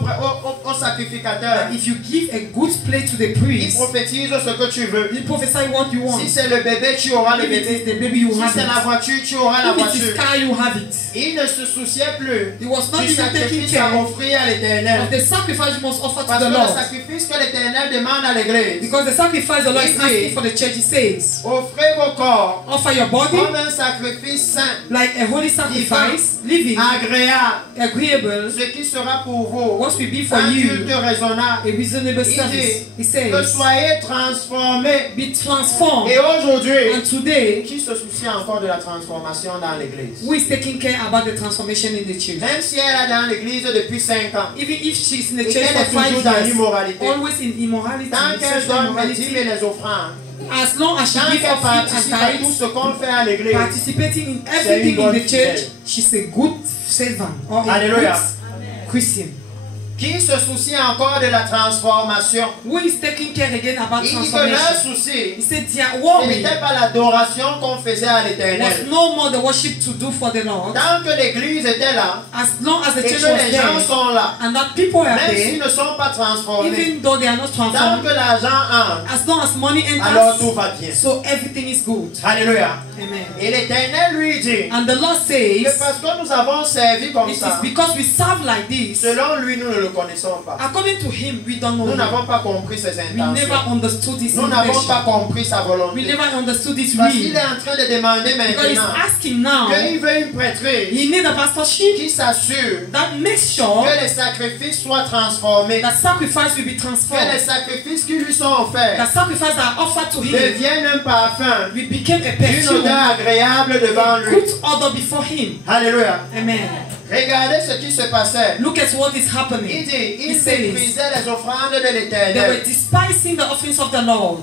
au sacrificateur, if you give a good plate to the il priest, prophétise ce que tu veux. he prophesy what you want. Si c'est le bébé, tu auras le If it is bébé. the baby, you Si have c'est la it. voiture, tu auras la If it is voiture. car, you have it. Il ne se souciait plus He was not du even taking sacrifice à care offrir à of l'Éternel. the sacrifice you must offer to Parce the que le Lord. sacrifice que l'Éternel demande à l'Église, Because the sacrifice the Lord is He asking said, for the church, he says, offrez vos corps offer your body comme un sacrifice saint, like a holy sacrifice, living, agréable, agreeable, ce qui sera pour vous what will be for un you culte raisonnable. a reasonable Il service. dit He que says, soyez transformés. be transformed. Et aujourd'hui, And today, qui se soucie encore de la transformation dans l'Église? who is taking care about the transformation in the church? Même si elle est dans l'Église depuis 5 ans, Even if she's in the et church qu'elle est for 5 toujours dans years, l'immoralité, always in immorality, tant qu'elle sexual donne les dîmes et immorality, les offrandes, as long as she tant gives qu'elle offering and participe à tout tithes, ce qu'on fait à l'Église, participating in C'est everything une bonne in the church, fidèle. she's a good servant or a Alléluia. good Christian. qui se soucie encore de la transformation, Who is taking care again about il dit que leur transformation? souci, He said their ce worry n'était pas l'adoration qu'on faisait à was l'Éternel. no more the worship to do for the Lord. Tant que l'Église était là, As long as the et que church was les gens there sont là, and that people are même s'ils there, ne sont pas transformés, even though they are not tant transformed, que l'argent entre, as long as money alors tout enters, va bien. so everything is good. Alléluia. Amen. Et l'Éternel lui dit And the Lord que says, parce que nous avons servi comme it is ça, because we serve like this. selon lui, nous ne le connaissons pas. According to him, we don't know Nous him. n'avons pas compris ses We never intentions. understood his Nous n'avons pas intention. compris sa We volonté. never understood his Parce qu'il will. est en train de demander Because he's maintenant asking now, qu'il veut une prêtrise he needs a pastorship qui s'assure that makes sure que les sacrifices soient transformés, that sacrifice will be que les transformed. sacrifices qui lui sont offerts That sacrifice that are offered to him deviennent un parfum, will become a une perfume, odeur agréable devant lui. good odor before him. Alléluia. Amen. Regardez ce qui se passait. Look at what is Il happening. dit, He il says, méprisait les offrandes de they were l'Éternel. despising the offerings of the Lord.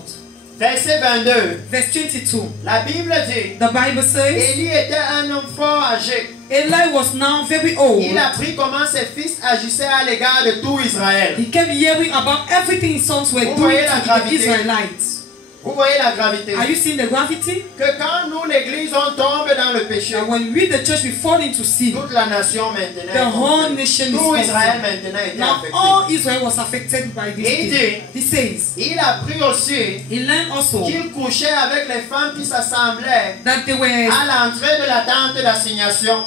Verset 22. Verse 22. La Bible dit, The Bible says, Élie était un homme fort âgé. Eli was now very old. Il apprit comment ses fils agissaient à l'égard de tout Israël. He kept hearing about everything his sons were Vous doing voyez la to the gravité? Israelites. Vous voyez la gravité? Are you seeing the gravity? Que quand nous, l'Église, on tombe dans le péché, That when we, the church, we fall into sin, toute la nation maintenant the est whole tombée. nation is Tout Israël affected. maintenant était Now affecté. all Israel was affected by this Et thing. He says, Il apprit aussi he learned also qu'il couchait avec les femmes qui s'assemblaient that they were à l'entrée de la tente d'assignation.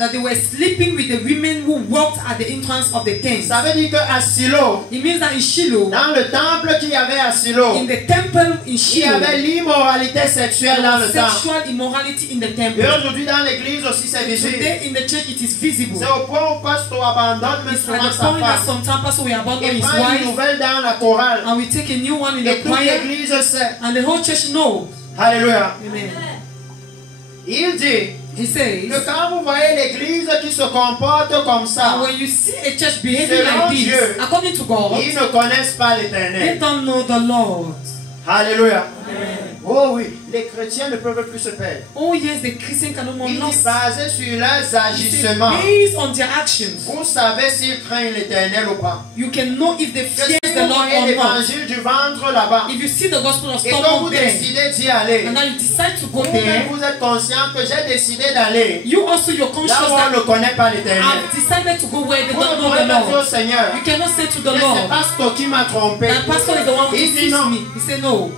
sleeping with the women who walked at the entrance of the tent. Ça veut dire qu'à Silo, It means that in Shiloh, dans le temple qu'il y avait à Silo, in the temple in il y Shiloh, avait l'immoralité sexuelle dans le there was temple. sexual immorality in the Et temple. aujourd'hui dans l'église aussi c'est visible. Today in the church it is visible. C'est au point où pasteur abandonne même It's at souvent the sa point that femme. sometimes pastor will abandon Il his prend une wife nouvelle dans la chorale. and we take a new one in the Et toute choir l'église sait. and the whole church knows. Alléluia. Amen. Il dit He says, que quand vous voyez l'église qui se comporte comme and ça, when you see a church behaving Selon like this, Dieu, according to God, ils ne connaissent pas they l'éternel. don't know the Lord. Alléluia. Amen. Oh oui, les chrétiens ne peuvent plus se perdre. Oh yes, the Christian cannot more Il dit lost. basé sur leurs He said, agissements. based on their actions, Vous savez s'ils craignent l'éternel ou pas. you can know if they fear the vous Lord voyez or not. l'évangile du ventre là-bas, If you see the gospel of et quand vous stomach there, décidez d'y aller, and now you decide to go vous-même there, vous êtes conscient que j'ai décidé d'aller you also, you're là conscious où on ne that connaît pas l'éternel. I've decided to go where they Vous ne don't know pourrez the pas dire au Lord. Seigneur, You cannot say to the mais Lord, c'est pasteur qui m'a trompé. that pastor is the one who Il dit deceived non. me. He said no.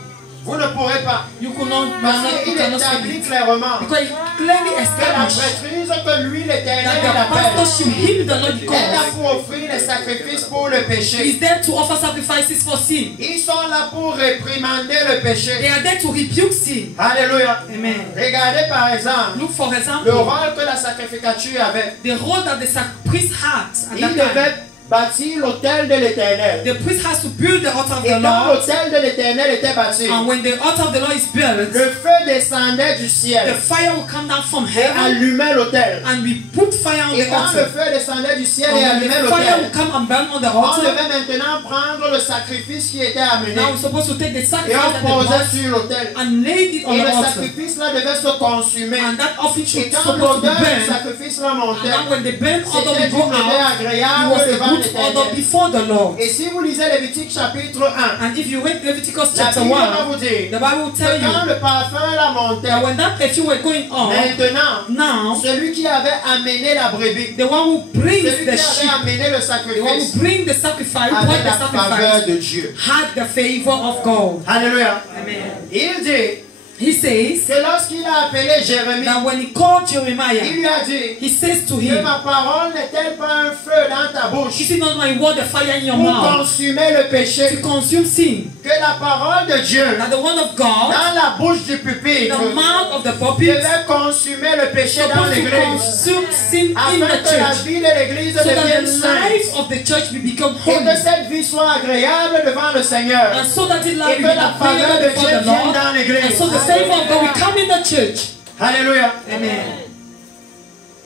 Vous ne pourrez pas. You cannot, Parce you qu'il cannot établit speak it. clairement Because he clearly que la established prêtrise que lui, l'éternel, that the l'appelle, pastorship, him, the Lord est là calls, pour offrir les sacrifices pour le péché. is there to offer sacrifices for sin. Ils sont là pour réprimander le They péché. are there to rebuke sin. Alléluia. Amen. Regardez par exemple Look, for le example, rôle que la sacrificature avait. the role that the priest had at Il that time. devait bâtir l'autel de l'éternel. The priest has to build the altar of Et the quand Lord. l'autel de l'éternel était bâti, And when the altar of the Lord is built, le feu descendait du the ciel fire will come down from et heaven, allumait l'autel. and we put fire on Et the quand le altar. feu descendait du ciel et And when allumait the fire will l'autel, come and burn on the on altar, devait maintenant prendre le sacrifice qui était amené now we're supposed to take the et sacrifice on that they posait brought sur l'autel. and laid it on Et the le altar. sacrifice-là devait se consumer. And that offering should Et be quand supposed to be l'odeur du burned. sacrifice-là And montait, now when the burnt odor c'était will une go odeur out, it agréable was a devant good odor l'éternel. before the Lord. Et si vous lisez Lévitique chapitre 1, And if you read Leviticus la chapter Bible va 1, vous dire the Bible will que tell quand you le parfum là montait, that when that perfume were going on, maintenant, now celui qui avait amené la brebis, the one who brings celui the qui sheep, avait amené le the one sacrifice, who brings the sacrifice, who avait brought the la faveur sacrifice, de Dieu. had the favor of God. Alléluia. Amen. Il dit He says que lorsqu'il a appelé Jérémie, that when he called il Jeremiah, lui a dit he says to que him, ma parole n'est-elle pas un feu dans ta bouche is it not my word, the fire in your pour mouth, consumer le to péché? consume sin? Que la parole de Dieu That the word of God, dans la bouche du pupitre the mouth of the pulpit, devait consumer le péché dans supposed to l'église, consume sin in afin the que la church, vie de l'église so that devienne the sainte life of the church will become et holy, que cette vie soit agréable devant le Seigneur and so that it et will que be la faveur de agreeable before Dieu the vienne Lord, dans and l'église. so the favor of God will come in the church. Alléluia. Amen.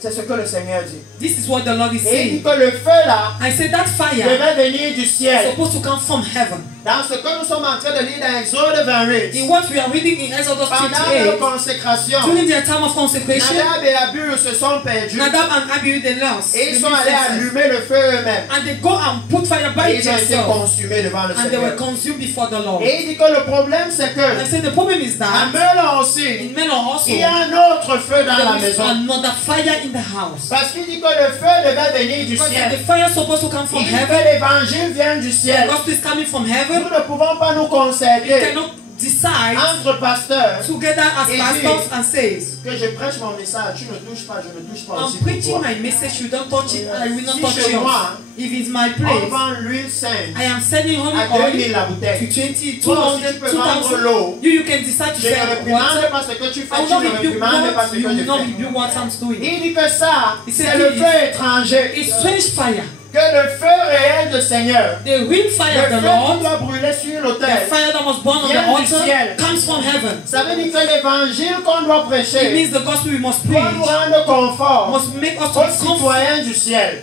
C'est ce que le Seigneur dit. This is what the Lord is Et il dit saying. que le feu là I said that fire devait venir du is ciel. supposed to come from heaven. Dans ce que nous sommes en train de lire dans Exode 28, In what we are reading in Exodus pendant leur 28, consécration, during their time of consecration, Nadab et Abihu se sont perdus Nadab and Abihu they lost. et ils sont allés allumer le feu eux-mêmes. And they go and put fire by Et ils ont été themselves. consumés devant le And they were Seigneur. consumed before the Lord. Et il dit que le problème c'est I que said the problem is à that Melon aussi, in Melon also, il y a un autre feu dans la there is maison. another fire in the house. Parce qu'il dit que le feu devait venir du Because ciel. the fire is supposed to come from Il dit que heaven. l'évangile vient du The ciel. gospel is coming from Nous heaven. ne pouvons pas nous You concerter cannot decide entre pasteurs together as Et pastors dit- and says, que je prêche mon message, tu ne touches pas, je ne touche pas aussi I'm pour preaching toi. my message, you don't touch it, I will not Si touch chez yours. moi, If it's my On place, vend l'huile sainte I am selling honey à 2000 oil la to bouteille. 20, Toi aussi, 200, tu peux vendre 2000. l'eau. You can decide to Je ne sell réprimande water. pas ce que tu I fais, will tu not ne rebuke réprimandes pas ce what you que je will not fais. rebuke what I'm doing. Il dit que ça, Il c'est s'est le dit- feu étranger. It's strange fire. Que le feu réel du Seigneur, The real fire of le the feu qui Lord, doit brûler sur the l'autel, fire that was born on the vient du ciel. altar, comes from heaven. ça veut dire que l'évangile qu'on doit It prêcher means the gospel we must doit nous preach rendre confort must make us aux to be comfortable, citoyens du ciel.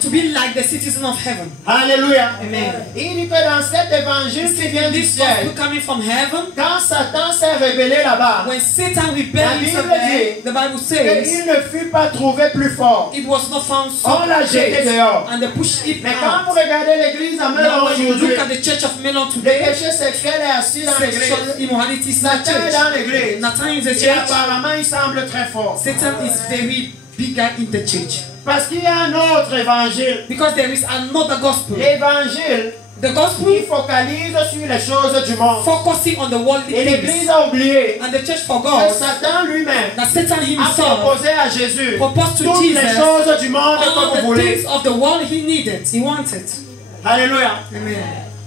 to be like the citizen of heaven. Alléluia. Amen. Il dit que dans cet évangile qui vient du This gospel ciel, coming from heaven, quand Satan s'est révélé là-bas, when Satan La rebelled Bible himself there, dit the Bible says, qu'il ne fut pas trouvé plus fort. it was not found so On l'a jeté great, dehors. and they pushed it Mais quand vous out. regardez l'église à Melon Now when you aujourd'hui, look at the church of Melon le today, péché sexuel est assis dans l'église. sexual immorality is in the Satan est dans church. l'église. Nathan is the Et church. apparemment, il semble très fort. Satan is very big guy in the church. Parce qu'il y a un autre évangile. Because there is another gospel. L'évangile, The il gospel focalise sur les choses du monde. focusing on the worldly Et l'église things. a oublié And the church que forgot Satan lui-même that Satan a himself proposé à Jésus proposed to toutes les Jesus choses du monde que all vous the voulez. things of the world he needed, he wanted. Alléluia. Amen.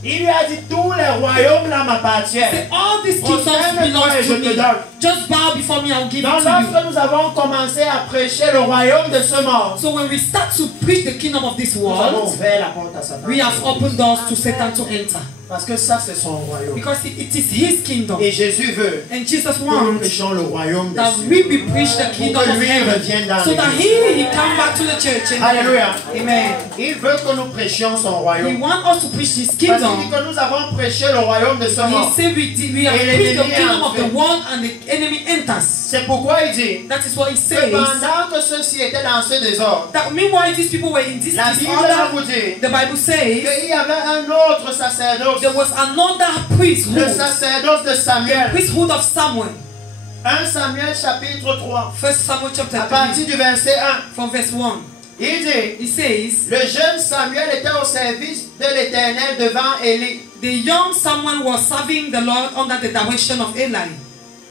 Il lui a dit, tous les royaumes là m'appartiennent. Say, all these kingdoms Prosterne-toi belong et je to te me. donne. Just bow before me, I'll give Donc it to you. lorsque nous avons commencé à prêcher le royaume de ce monde, So when we start to preach the kingdom of this nous avons world, ouvert la porte à Satan. we have opened doors to Satan to enter. Parce que ça c'est son royaume. Because it is his kingdom. Et Jésus veut And Jesus que nous wants prêchions le royaume de that Dieu. we be preach the kingdom Pour que of lui heaven. revienne dans So that l'église. he come back to the church. Amen. Alléluia. Amen. Il veut que nous prêchions son He royaume. wants us to preach his Parce qu'il dit kingdom. que nous avons prêché le royaume de ce He monde. said we have Et preached the l'ennemi est kingdom of entré. the world and the enemy enters. C'est pourquoi il dit That is what he que says. pendant que ceux-ci étaient dans ce désordre, That meanwhile these people were in this la Bible va vous disorder, dire the Bible says qu'il y avait un autre sacerdoce, there was another le priesthood, sacerdoce de Samuel. priesthood of Samuel. 1 Samuel chapitre 3, 1 Samuel chapter à 3 partir du verset 1. from verse 1. Il dit, He says, le jeune Samuel était au service de l'Éternel devant Élie. the young Samuel was serving the Lord under the direction of Eli.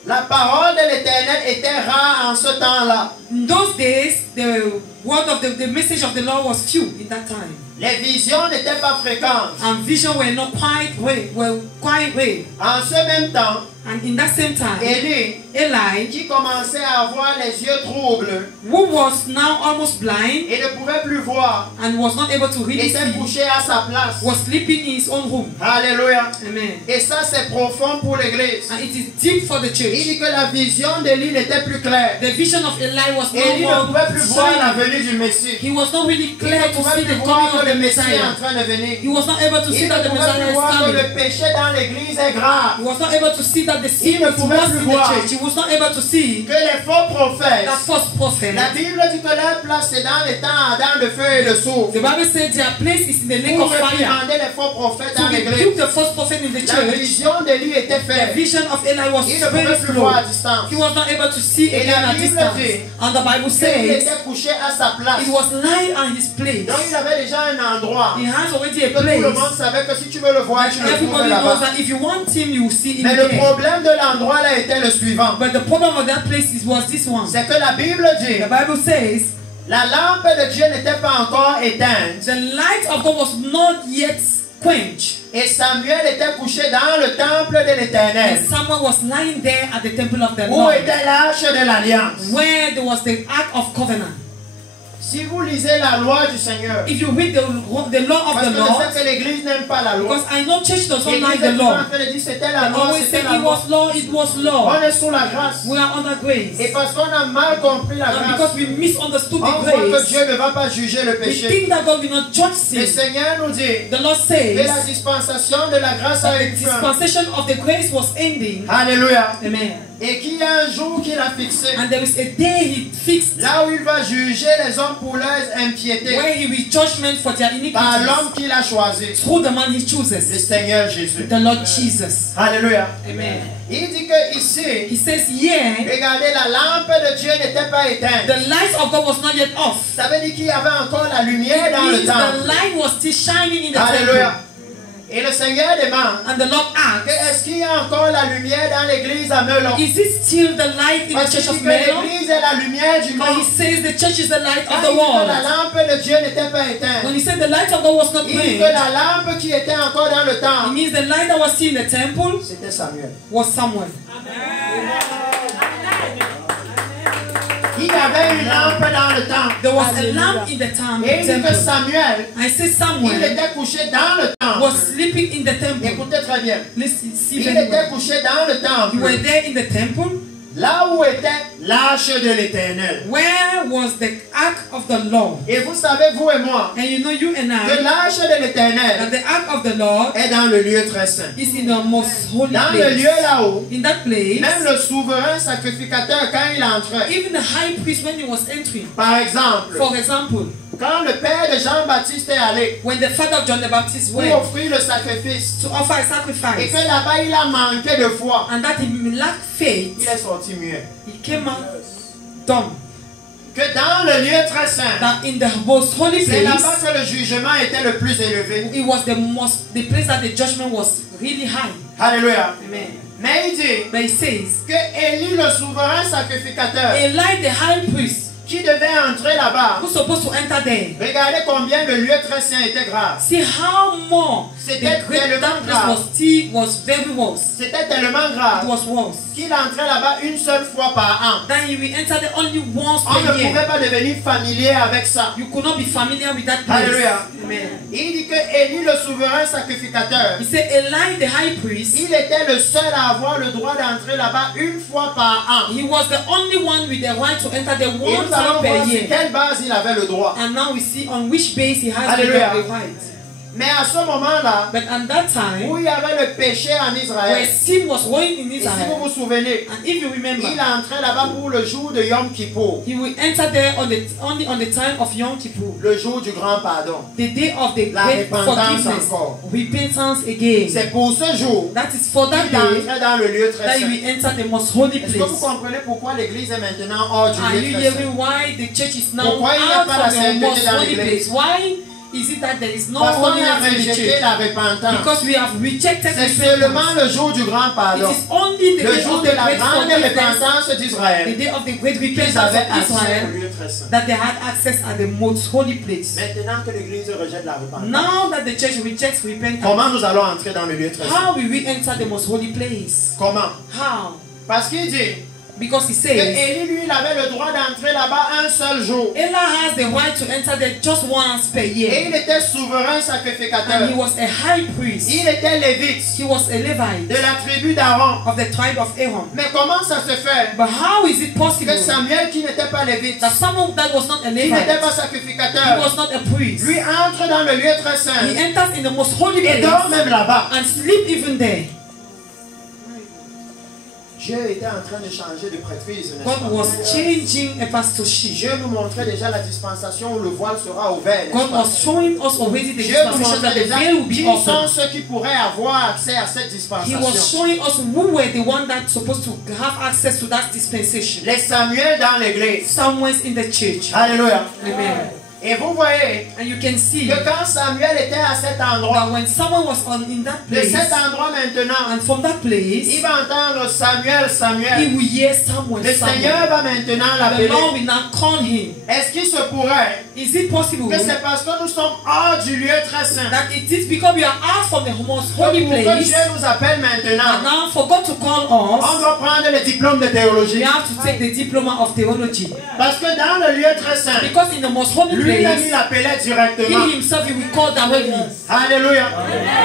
La parole de l'Éternel était rare en ce temps-là. In those days, the word of the message of the Lord was few in that time. Les visions n'étaient pas fréquentes. And vision were not quite rare. En ce même temps, And in that same time, Élie, Eli, qui commençait à avoir les yeux troubles who was now almost blind et ne pouvait plus voir, and was not able to really était see, couché à sa place. was sleeping in his own room. Alléluia. Amen. Et ça, c'est profond pour l'Église. And it is deep for the Il church. dit que la vision d'Élie n'était plus claire. The vision of Eli was Élie no ne more pouvait plus voir la shining. venue du Messie. He was not really Il clear ne to pouvait see the plus voir coming que of le the Messie est en Messiah. train de venir. He was not able to see Il that ne the pouvait Messiah plus is voir que coming. le péché dans l'Église est grave. He was not able to see that the sin Il ne is pouvait worse plus in the voir church. He was not able to see Que les faux prophètes, that false prophet. la Bible dit que leur place c'est dans les temps ardents de feu et de soufre. The Bible says their place is in the lake Pour of fire. réprimander les faux prophètes To dans rebuke l'Église. the false prophet in the La church. vision d'Élie était The faite. vision of Eli was Il ne very pouvait plus slow. voir à distance. He was not able to see Et again la at Bible distance. dit And the Bible Il says était couché à sa place. it was lying on his place. Donc il avait déjà un endroit. He has already a Que tout le monde place. savait que si tu veux le voir, tu le trouves Everybody knows là-bas. that if you want him, you will see him Mais le there. problème de l'endroit là était le suivant. But the problem of that place was this one. C'est que la Bible dit The Bible says la lampe de Dieu n'était pas encore éteinte. the light of God was not yet quenched. Et Samuel était couché dans le temple de l'Éternel. And Samuel was lying there at the temple of the Où Lord, était l'arche de l'Alliance? where there was the Ark of Covenant. Si vous lisez la loi du Seigneur, If you read the law of parce the que je Lord, sais que l'Église n'aime pas la loi. because I know church does not L'Église like est the toujours en law. train de dire c'était They la loi, always say c'était la it loi. was law, it was law. On est sous la grâce. We are under grace. Et parce qu'on a mal compris la And grâce, because we misunderstood on the voit que grace, Dieu ne va pas juger le we péché. think that God will not judge Le sin. Seigneur nous dit The Lord que says la dispensation de la grâce a that the une fin. dispensation of the grace was ending. Alléluia. Amen. Et qu'il y a un jour qu'il a fixé, And there is a day He fixed là où il va juger les hommes pour leurs impiétés, where He will judgment for their par iniquities l'homme qu'il a choisi, through the man He le chooses, Seigneur Jésus. the Lord Jesus. Alléluia. Amen. Il dit que He ici, says, yeah, regardez, la lampe de Dieu n'était pas éteinte. the light of God was not yet off. Ça veut dire qu'il y avait encore la lumière dans le Means the temple. light was still shining in the Alléluia. temple. Et le Seigneur demande And the Lord que asked, est-ce qu'il y a encore la lumière dans l'église à Melon? is it still the light in the Parce qu'il church dit of que Melon? l'église est la lumière du But he monde. says the church is the light Quand of il the dit que la world. lampe de Dieu n'était pas When éteinte, he said the light of God was not il dit que quenched, la lampe qui était encore dans le it temple, means the light that was still in the temple c'était Samuel. was Samuel. Il y avait une lampe dans le temple. There was a lamp in the Et il dit que temple. Samuel, I say il Samuel était couché dans le temple. was sleeping in the temple. Écoutez très bien. Listen, see Il very était well. couché dans le You were temple, there in the temple. là où était l'arche de l'Éternel. Where was the ark of the Lord? Et vous savez, vous et moi, And you know, you and que I, l'arche de that l'Éternel the ark of the Lord est dans le lieu très saint. is in the most holy Dans le lieu place. là-haut, In that place, même le souverain sacrificateur, quand il entrait, even the high priest, when he was entering, par exemple, for example, quand le père de Jean-Baptiste est allé when the father of John the Baptist pour went offrir le sacrifice, to offer a et sacrifice, que là-bas il a manqué de foi, and that he lacked il faith, est sorti muet. he came out dumb. Que dans le lieu très saint, That in the most holy c'est là-bas place, que le jugement était le plus élevé. it was the place that the judgment was really high. Alléluia. Amen. Mais il dit But he says, que Élie, le souverain sacrificateur, Eli the high priest, qui devait entrer là-bas, who's supposed to enter there, regardez combien le lieu très saint était grave. see how more the C'était great tellement darkness grave. was very worse. C'était tellement It grave was worse. qu'il entrait là-bas une seule fois par an. Then he will enter there only once On ne per year. pouvait pas devenir familier avec ça. You could not be familiar with that place. Alléluia. Amen. Il dit que Élie, le souverain sacrificateur, He said Eli the high priest, il était le seul à avoir le droit d'entrer là-bas une fois par an. he was the only one with the right to enter there Et one nous allons time per voir sur year. quelle base il avait le droit. And now we see on which base he has the Alléluia. right. Mais à ce moment-là, But at that time, où il y avait le péché en where Israël, sin was reigning in et si vous Israel, vous souvenez, and if you remember, il entrait là-bas pour le jour de Yom Kippour, he will enter there only on the time of Yom Kippur, le jour du grand pardon. the day of the La great repentance forgiveness, encore. repentance again. C'est pour ce jour That is for that qu'il day entrait dans le lieu très that saint. you will enter the most holy Est-ce que vous place. comprenez pourquoi l'église est maintenant hors du Are lieu you très saint? hearing why the church is now Pourquoi il n'y a out pas la from the sainteté most dans holy l'église? place? Why is it that there is no Parce qu'on a holiness in the rejeté church? la repentance. Because we have rejected C'est the seulement repentance. le jour du grand It pardon, is only the le day jour of de the la great grande forgiveness, repentance the d'Israël, day of the great qu'ils repentance avaient of accès au Israel, lieu très saint. that they had access at the most holy place. Maintenant que l'église rejette la repentance, Now that the church rejects repentance, comment nous allons entrer dans le lieu très saint? how will we enter the most holy place? Comment? How? Parce qu'il dit Because he que says, Élie, lui, il avait le droit d'entrer là-bas un seul jour. Ella has the right to enter there just once per Et year. il était souverain And sacrificateur. he was a high priest. Il était lévite He was a de Levite la tribu d'Aaron. of the tribe of Aaron. Mais comment ça se fait But how is it possible que Samuel, qui n'était pas lévite, that someone that was not a qui n'était Levite, pas he sacrificateur, was not a priest, lui entre dans le lieu très he saint enters in the most holy et dort place même là-bas? and sleep even there? Dieu était en train de changer de prêtrise, n'est-ce God pas? was changing a pastorship. Dieu nous montrait déjà la dispensation où le voile sera ouvert, n'est-ce God pas? was showing us already the Dieu nous dispensation that montrait the déjà veil will qui be sont open. ceux qui pourraient avoir accès à cette He dispensation. was showing us who were the one that's supposed to have access to that dispensation. Les Samuel dans l'église. Somewhere in the church. Alléluia. Amen. Et vous voyez And you can see que quand Samuel était à cet endroit, that when someone was in that de place, cet endroit maintenant, and from that place, il va entendre Samuel, he Samuel. will hear someone. Le Seigneur va maintenant The l'appeler. Lord will now call him. Est-ce qu'il se pourrait Is it possible que c'est parce que nous sommes hors du lieu très saint that it is because we are out from the most que holy pour que place Dieu nous appelle that maintenant, now for God to call on us, doit prendre le diplôme de we théologie? have to take the diploma of theology? Parce que dans le lieu très saint, Because in the most holy lui-même il place, appelait directement. he himself he will call directly. Alléluia.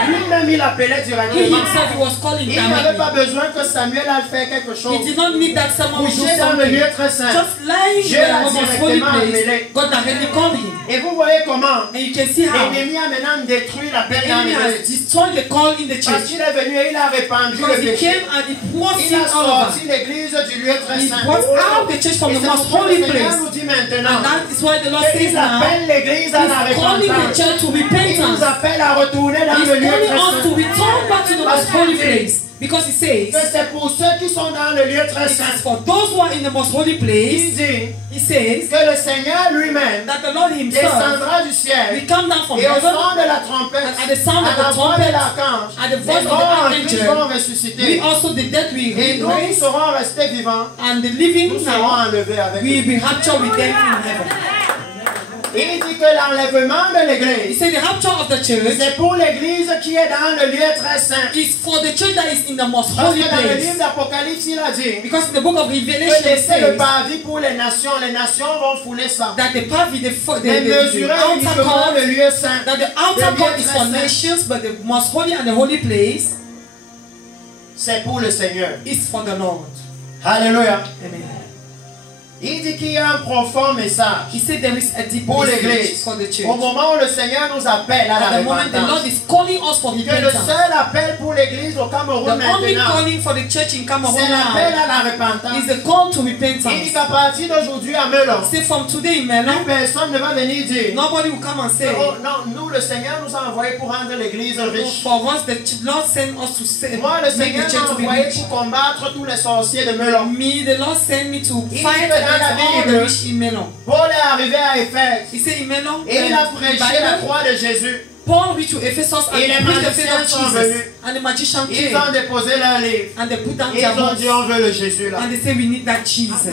Lui-même il appelait He directement. himself he was calling Il n'avait pas directly. besoin que Samuel aille faire quelque He chose. did not need that someone would do Couché dans le something. lieu très saint. Just lying Dieu there l'a in the most holy directement place, appelé. God directly called him. Et vous voyez comment And you can see how l'ennemi a maintenant détruit la the paix dans enemy has l'église. destroyed the call in the Parce church. qu'il est venu et il a répandu Because le he péché. came and he poured Il sin a all over. sorti l'église du lieu très He saint. brought out the church from Et the c'est most pourquoi le holy Seigneur place. nous dit maintenant And that is why the Lord says qu'il now, appelle l'église à la He's calling the repentance. church to Il nous repentance. appelle à retourner dans He's le lieu calling très us to saint. return back to the most holy place. Because he Que says, c'est pour ceux qui sont dans le lieu très it saint. is for those who are in the most holy Il place, dit he says, que le Seigneur lui-même that the Lord himself descendra du ciel will come down from et au heaven, son de la trompette, at the sound of à la the voix de trumpet, l'archange, at the voice les of the morts en Christ archangel, vont we ressusciter. also the dead will Et nous qui raise, serons restés vivants, and the living nous serons now enlevés avec will lui. be raptured with them in heaven. Il dit que l'enlèvement de He l'église, said the rapture of the church c'est pour l'église qui est dans le lieu très saint. is for the church that is in the most Parce holy que dans le livre place. d'Apocalypse, il a dit Because in the book of que Revelation it laisser le says parvis pour les nations vont fouler ça. that the path, Mais mesurer the outer uniquement court, le lieu saint. that the outer Le court lieu is très for saint. nations, but the most holy and the holy place C'est pour le Seigneur. is for the Lord. Alléluia. Amen. Il dit qu'il y a un profond message He said there is a deep pour message l'église. for the church. Au moment où le Seigneur nous appelle à la At the moment the Lord repentance. is calling us for Que le repentance. seul appel pour l'église au Cameroun The only maintenant, calling for the church in Cameroon c'est l'appel now à la repentance. is the call to Il dit repentance. qu'à partir d'aujourd'hui à Melon, Say from today in plus Melon, personne ne va venir dire nobody will come and say, oh, non, nous le Seigneur nous a envoyés pour rendre l'église riche. for us the Lord sent us to say, Moi le make Seigneur the m'a church to be envoyé rich. pour combattre tous les sorciers de Melon. Me, the Lord sent me to Il fight dit que dans la against all Bible, the rich in Melon. Paul est arrivé à Éphèse He said in Melon, et il a prêché la Bible, croix de Jésus. Paul reached to Ephesus and Et les preached the faith of magiciens sont Jesus. venus. And the magician Ils came ont déposé leur livre. and they put down Et their ils ont books dit on veut le Jésus là. and they say we need that Jesus.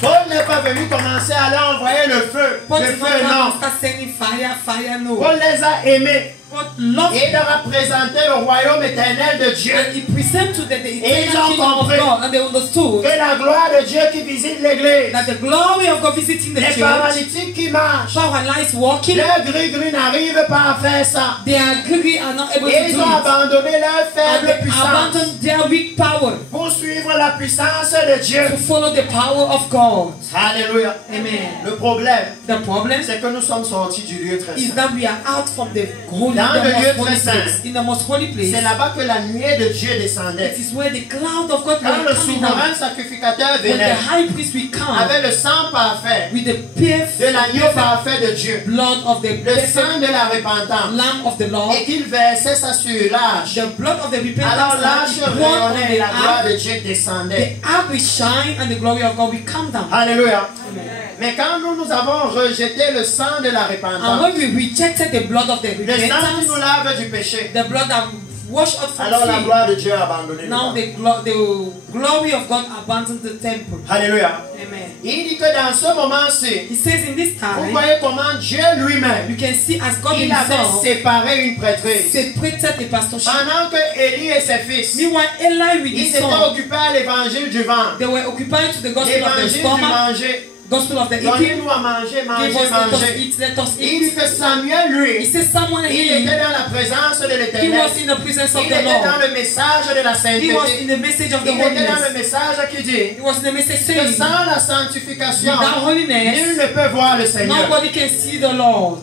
Paul n'est pas venu commencer à leur envoyer le feu. Paul Le did not feu come non. and start sending fire, no. Paul les a aimés. God loved Et il leur a présenté le royaume éternel de Dieu. and He presented to them the Et ils eternal ont kingdom of compris God, and they understood que la gloire de Dieu qui visite l'église, that the glory of God visiting the les church, paralytiques qui marchent, paralyzed walking, les gris-gris n'arrivent pas à faire ça. they are greedy and not able Et to ils do ont it. abandonné leur And faible they puissance abandon their weak power pour suivre la puissance de Dieu. to follow the power of God. Alléluia. Amen. Le problème, The problem c'est que nous sommes sortis du lieu très is saint. that we are out from the holy, Dans the le lieu most holy très saint. place. In the most holy place, C'est là-bas que la nuée de Dieu descendait. it is where the cloud of God Quand will le come down. souverain sacrificateur When the venait high priest will come avec le sang parfait with the pure de l'agneau parfait de Dieu, blood of the le perfect sang de la repentance, Lamb of the Lord, et qu'il versait ça sur l'arche, the blood of the alors repentance, l'arche and poured on rayonnait the et la gloire ark, de Dieu descendait. the ark will shine and the glory of God will come down. Alléluia. Amen. Mais quand nous avons rejeté le sang de la And repentance, when we rejected the blood of the le sang qui repentance, nous lave du péché, the blood that washed us from alors la sin, gloire de Dieu a abandonné le now temple. the glory of God abandoned the temple. Alléluia. Amen. Il dit que dans ce moment-ci, He says in this vous time, voyez comment Dieu lui-même, you can see as God il avait himself séparé une prêtrise. separated the pastorship. Pendant que Élie et ses fils, Meanwhile, Eli with ils his s'étaient son, occupés à l'évangile du ventre, they were occupied to the gospel of the l'évangile du stomach, manger. gospel of the eating. Donnez-nous à manger, Give manger, us, let us manger. eat, let us Il dit eat. que Samuel, He lui, says someone il here, était dans la présence de he l'Éternel. was in the presence of Il the était dans Lord. le message de la He was sainteté. in the message of the Il était dans le holiness. message qui dit He was in the message que saying, sans la sanctification, without holiness, nul ne peut voir le Seigneur. nobody can see the Lord.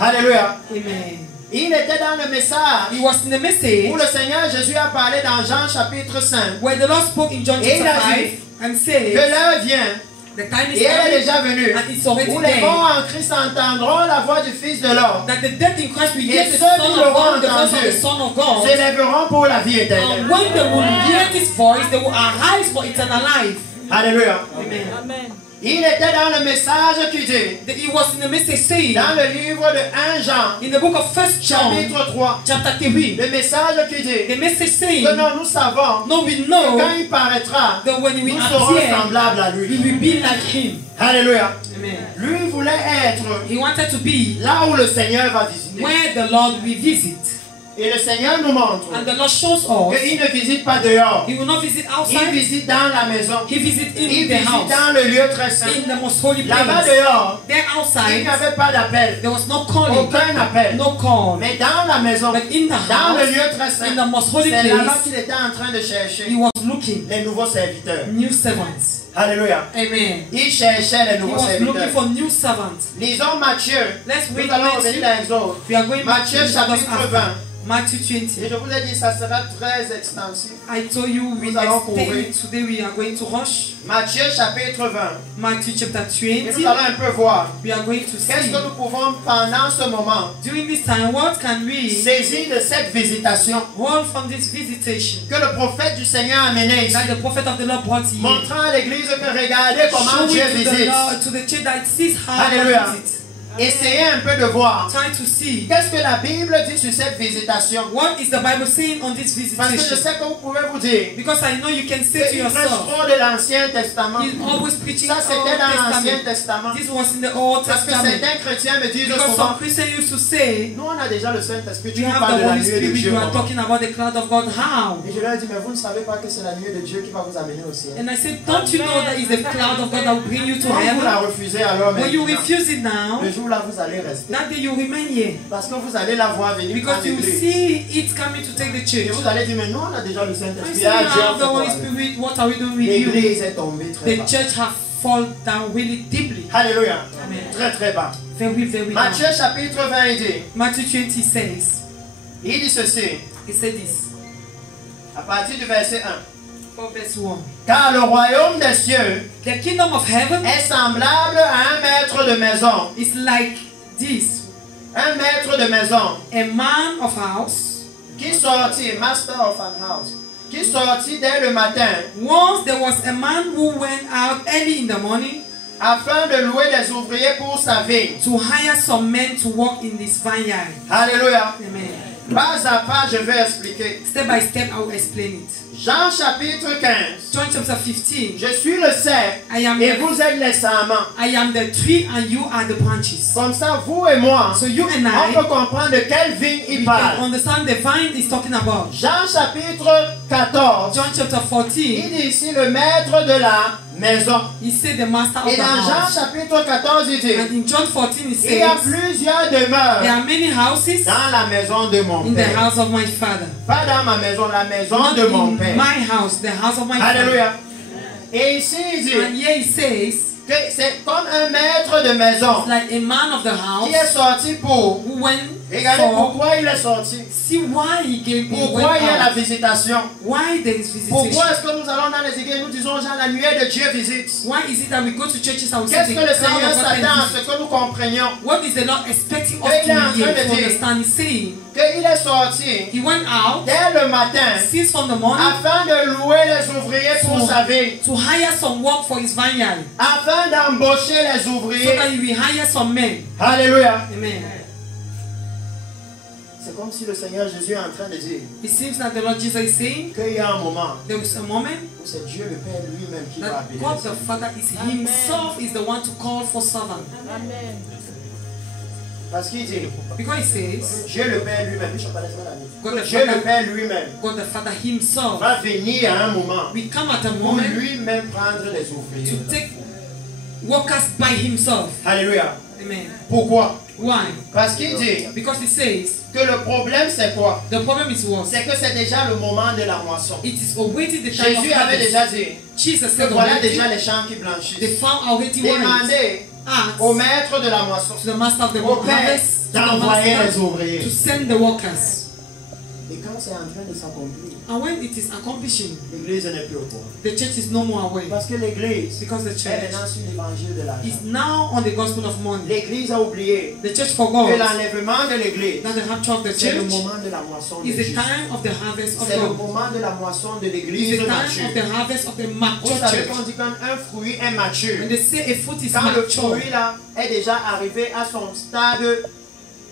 Alléluia. Amen. Il était dans le message He was in the où message le Seigneur Jésus a parlé dans Jean chapitre 5 where the Lord spoke in John Et il a chapter dit 5 and que said, l'heure vient, the time is et elle est coming déjà venue, and it's already où les there, bons en Christ entendront la voix du Fils de l'homme, that the dead in Christ will Et hear the ceux Son qui of l'auront God, the voice of entendu, the Son of God. s'élèveront pour la vie And éternelle. when they will hear this voice, they will arise for eternal life. Alléluia. Amen. Il était dans le message qui dit, He was in the message saying, dans le livre de 1 Jean, in the book of 1 John, chapitre 3, chapter 3, le message qui dit the message saying, que non, nous savons no, we que know quand il paraîtra, that when we nous serons appear, semblables à we lui. will be like him. Alléluia. Amen. Lui voulait être He wanted to be là où le Seigneur va visiter. where the Lord will visit. Et le Seigneur nous montre And the Lord shows us qu'il ne visite pas dehors. He will not visit Il outside, visite dans la maison. He visits Il in the visite house, dans le lieu très saint. in the most holy Là-bas place. dehors, There il outside, n'y avait pas d'appel. there was no calling, Aucun appel. no call. Mais dans la maison, But in the dans le house, lieu très saint, in the most holy c'est là-bas place, qu'il était en train de chercher He was looking les nouveaux serviteurs. new servants. Alléluia. Amen. Il cherchait les He nouveaux was looking serviteurs. for new servants. Lisons Matthieu. Let's read Nous allons revenir dans Exode. We are going back Matthieu to Exodus chapitre after. 20. Matthew Et 20. je vous ai dit, ça sera très extensif. I told you we Nous allons extend courir. it. Today we are going to rush. Matthieu chapitre 20. Matthew chapter Et 20. nous allons un peu voir. We are going to Qu'est-ce see. que nous pouvons pendant ce moment During this time, what can we saisir de cette visitation hold from this visitation que le prophète du Seigneur a menée ici, that the prophet of the Lord brought here? montrant à l'église que regardez comment Show Dieu it to the visite. Lord, to the church that sees how Alléluia. God visits. Essayez un peu de voir. Try to see Qu'est-ce que la Bible dit sur cette visitation? what is the Bible saying on this Parce que je visitation. sais que vous pouvez vous dire Because I know you can say to qu'il prêche yourself, trop de l'Ancien Testament. he's always preaching Ça, Old c'était dans l'Ancien Testament. Testament. This was in the Old Parce que Testament. certains chrétiens me disent Because souvent, some Christians used to say, nous on a déjà le Saint-Esprit, tu we nous have parles the de la Holy nuée de Spirit, Dieu. you are maman. talking about the cloud of God. How? Et je leur ai dit, mais vous ne savez pas que c'est la nuée de Dieu qui va vous amener au ciel. And I said, don't you know that it's the cloud of God that will bring you to Quand vous la heaven? refusez alors When you maintenant, refuse it now, le jour là vous allez rester. that day you remain here. Parce que vous allez la voir venir Because prendre you l'église. see it coming to take the Et church. vous allez dire, mais nous on a déjà le I Saint-Esprit. say, Ah, you Dieu, have the on Holy fait quoi? Spirit, what are we doing with you? L'église est tombée très The bas. church have fallen down really deeply. Alléluia. Amen. Très très bas. Very, very down. Matthieu chapitre 20 il dit, Matthew 20 says, il dit ceci, he said this, à partir du verset 1. for verse 1. Car le royaume des cieux The kingdom of heaven est semblable à un maître de maison. is like this. Un maître de maison A man of house, qui sortit, master of an house, qui sortit dès le matin once there was a man who went out early in the morning afin de louer des ouvriers pour sa vigne. to hire some men to work in this vineyard. Alléluia. Amen. Pas à pas, je vais expliquer. Step by step, I will explain it. Jean chapitre 15. John chapter 15. Je suis le cep I am et the, vous êtes les sarments. I am the tree and you are the branches. Comme ça, vous et moi, So you and on I, peut comprendre de quelle vigne we il can parle. understand the vine is talking about. Jean chapitre 14. John chapter 14, Il dit ici le maître de la maison. he said the master of Et the dans Jean house. chapitre 14, il dit, And in John 14 he il y a says, plusieurs there demeures are many houses dans la maison de mon in the père. house of my father. Pas dans ma maison, la maison Not de mon in père. my house, the house of my father. Alléluia. Et ici, il dit And here he says, que c'est comme un maître de maison like a man of the qui house est sorti pour. who went Regardez for, pourquoi il est sorti. see why he gave me Pourquoi il y a la out. visitation. Why there is Pourquoi visitation. est-ce que nous allons dans les églises, nous disons, Jean, la nuée de Dieu visite. Why is it that we go to churches and we say Qu'est-ce the que le cloud Seigneur of God s'attend à visit? ce que nous comprenions? What is the Lord expecting us Il est to en train hear, de to dire understand? He's saying, Qu'il est sorti he went out dès le matin 6 from the morning afin de louer les ouvriers pour sa vigne, to hire some work for his vineyard, afin d'embaucher les so ouvriers. that he will hire some men. Alléluia. Amen. C'est comme si le Seigneur Jésus est en train de dire It seems that the Lord Jesus is saying qu'il y a un moment there was a moment où c'est Dieu le Père lui-même qui va that appeler. God les the servants. Father is himself is the one to call for servant. Parce qu'il dit, Because he says, Dieu le Père lui-même, God the Dieu le Father, Père lui-même God the Father himself va venir à un moment will come at a pour moment lui-même prendre les ouvriers. to take workers by himself. Alléluia. Amen. Pourquoi? Why? Parce qu'il dit Because he says que le problème c'est quoi? the problem is what? C'est que c'est déjà le moment de la moisson. It is already the time of Jésus avait harvest. déjà dit Jesus que said voilà already, déjà les champs qui the blanchissent. farm already went. Demandez Ask au maître de la moisson, to the master of the au Père, harvest, to the d'envoyer les master ouvriers. to send the workers. Et quand c'est en train de s'accomplir, And when it is accomplishing, l'église n'est plus au courant. the church is no more away. Parce que l'église Because the est church maintenant sur l'évangile de l'argent. is now on the gospel of money. L'église a oublié The church que forgot l'enlèvement de l'église, that the rapture of the c'est le church moment de la moisson de is the Jésus. time of the harvest of C'est le God. moment de la moisson de It's l'église the time mature. of the harvest of the Vous mature savez church. qu'on dit quand un fruit est mature, When they say a fruit is quand le mature, fruit là est déjà arrivé à son stade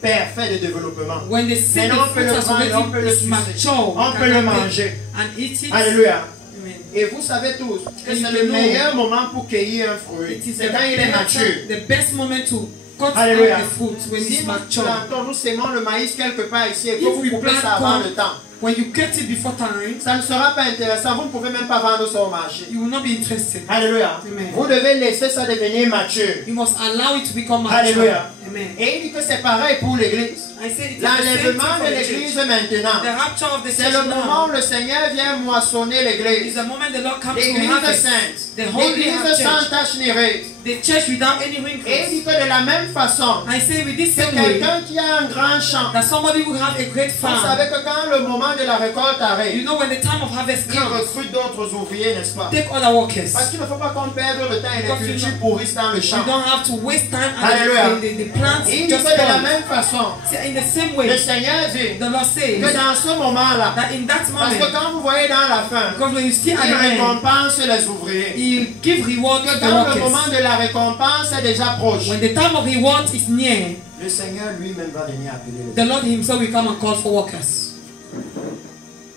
parfait de développement, when they say maintenant the on peut fruit le has prendre et on peut already le is sucer. mature, On we peut le can take manger. and eat it. Alléluia. Amen. Et vous savez tous que And c'est you le know meilleur moment pour cueillir un fruit. It is C'est quand il est mature. the best moment to cut Alléluia. out the fruit when Si it's nous mature. plantons, nous sémons le maïs quelque part ici et que If vous we coupez plant ça avant corn, le temps, When you cut it before time, ça ne sera pas intéressant. Vous ne pouvez même pas vendre ça au marché. you will not be interested. Alléluia. Amen. Vous devez laisser ça devenir mature. You must allow it to become mature. Alléluia. Amen. Et il dit que c'est pareil pour l'église. I say it is the same thing L'enlèvement for de the l'église church. maintenant, The rapture of the c'est church le moment now où le Seigneur vient moissonner is l'église. the moment the Lord comes to L'église harvest. sainte. The holy L'église sans church. tache ni ride. The church without any Et il wrinkles. dit que de la même façon, I say with this que same way, quelqu'un qui a un grand champ, that somebody will have a great vous farm. savez que quand le moment de la récolte You arrive, know when the time of harvest il comes, recrute d'autres ouvriers, n'est-ce pas? take other workers. Parce qu'il ne faut pas qu'on perde le temps et Because les you cultures know- pourrissent dans le You champ. don't have to waste time Alléluia. and the plants Et il dit just que de la spoil. même façon, See, in the same le way, Seigneur dit the Lord que says dans ce moment-là, that in that parce que moment, quand vous voyez dans la fin, because when you see at il the end, récompense les ouvriers. He give reward Que to the quand le moment workers. de la récompense est déjà proche, When the time of reward is near, le Seigneur lui-même va venir appeler les the Lord Himself will come and call for workers.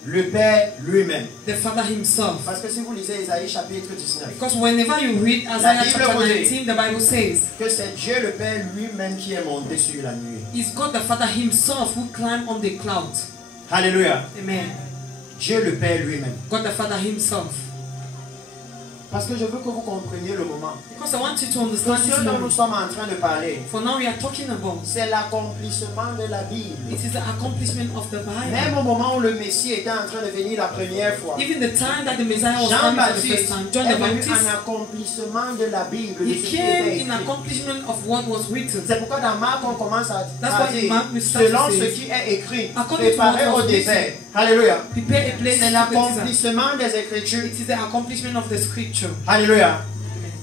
Le Père lui-même. The Father Himself. Parce que si vous lisez Isaïe chapitre 19, Because whenever you read Isaiah Bible chapter vous dit 19, the Bible says, que c'est Dieu le Père lui-même qui est monté sur la nuée. it's God the Father Himself who climbed on the cloud. Alléluia. Amen. Dieu le Père lui-même. God the Father Himself. Parce que je veux que vous compreniez le moment. Because I want you to Que understand this ce dont nous moment. sommes en train de parler, For now we are talking about, c'est l'accomplissement de la Bible. it is the accomplishment of the Même Bible. au moment où le Messie était en train de venir la première fois, Even the time that the Messiah was coming for the first Jean-Baptiste time, John est the venu Baptist, en accomplissement de la Bible, de he ce qui came était in écrit. accomplishment of what was written. C'est pourquoi dans Marc on commence à That's why in dire, Mark we start selon to ce say, qui est écrit, according to préparé what au was désert. Alléluia. Prepare a place C'est for baptism. l'accomplissement des Écritures. It is the accomplishment of the scripture. Alléluia.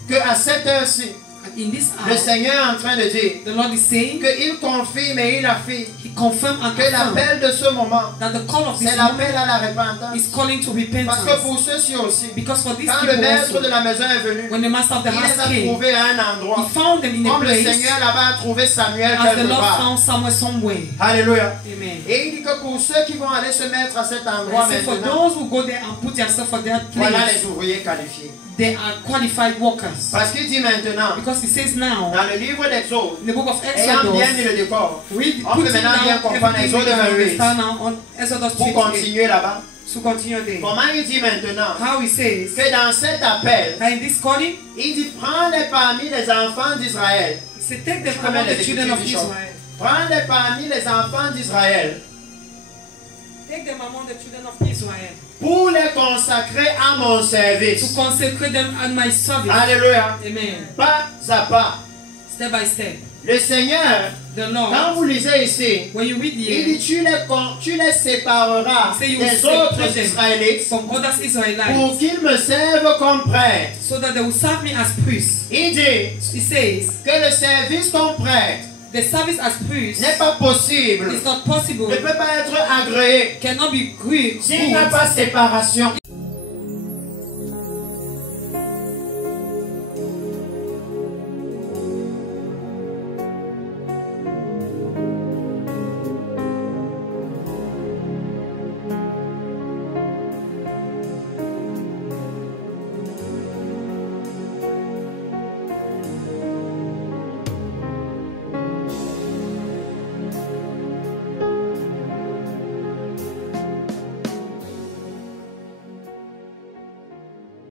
Que à cette heure-ci, At in this Le hour, Seigneur est en train de dire the Lord is saying, qu'il confirme et il affirme He confirmed and que affirmed l'appel de ce moment, that the call of this c'est l'appel moment à la repentance. is calling to Parce que repentance. pour ceux-ci aussi, Because for these quand le people maître de also, la maison est venu, when the master of the il les house a came, trouvés à un endroit. he found them in a Comme le place Seigneur là-bas a trouvé Samuel as the quelque Lord part. found somewhere somewhere. Alléluia. Amen. Et il dit que pour ceux qui vont aller se mettre à cet endroit And so for maintenant, those who go there and put themselves for their voilà place, les ouvriers qualifiés. they are qualified workers. Parce qu'il dit maintenant, Because he says now, dans le livre d'Exode, in the book of ayant bien mis Exodus, le décor, we on peut put maintenant bien down comprendre everything we Exode can 28. understand now on Exodus Pour 28. continuer là-bas, To continue there. comment il dit maintenant How he says, que dans cet appel, and in this calling, il dit prends-les parmi les enfants d'Israël. he said, take them Comme among les the children of Écritures disent. Israel. Prends-les parmi les enfants d'Israël Take them among the children of Israel. pour les consacrer à mon To service. consecrate them at my service. Alléluia. Amen. Pas à pas. Step by step. Le Seigneur, The quand Lord, vous lisez ici, when you read il dit here, tu les sépareras Say you des separate autres them Israélites from others Israelites, pour qu'ils me servent comme prêtre. so that they will serve me as priests. Il dit He says, que le service comme prêtre the service as priest n'est pas possible, is not possible, ne peut pas être agréé cannot be good s'il n'y a pas séparation.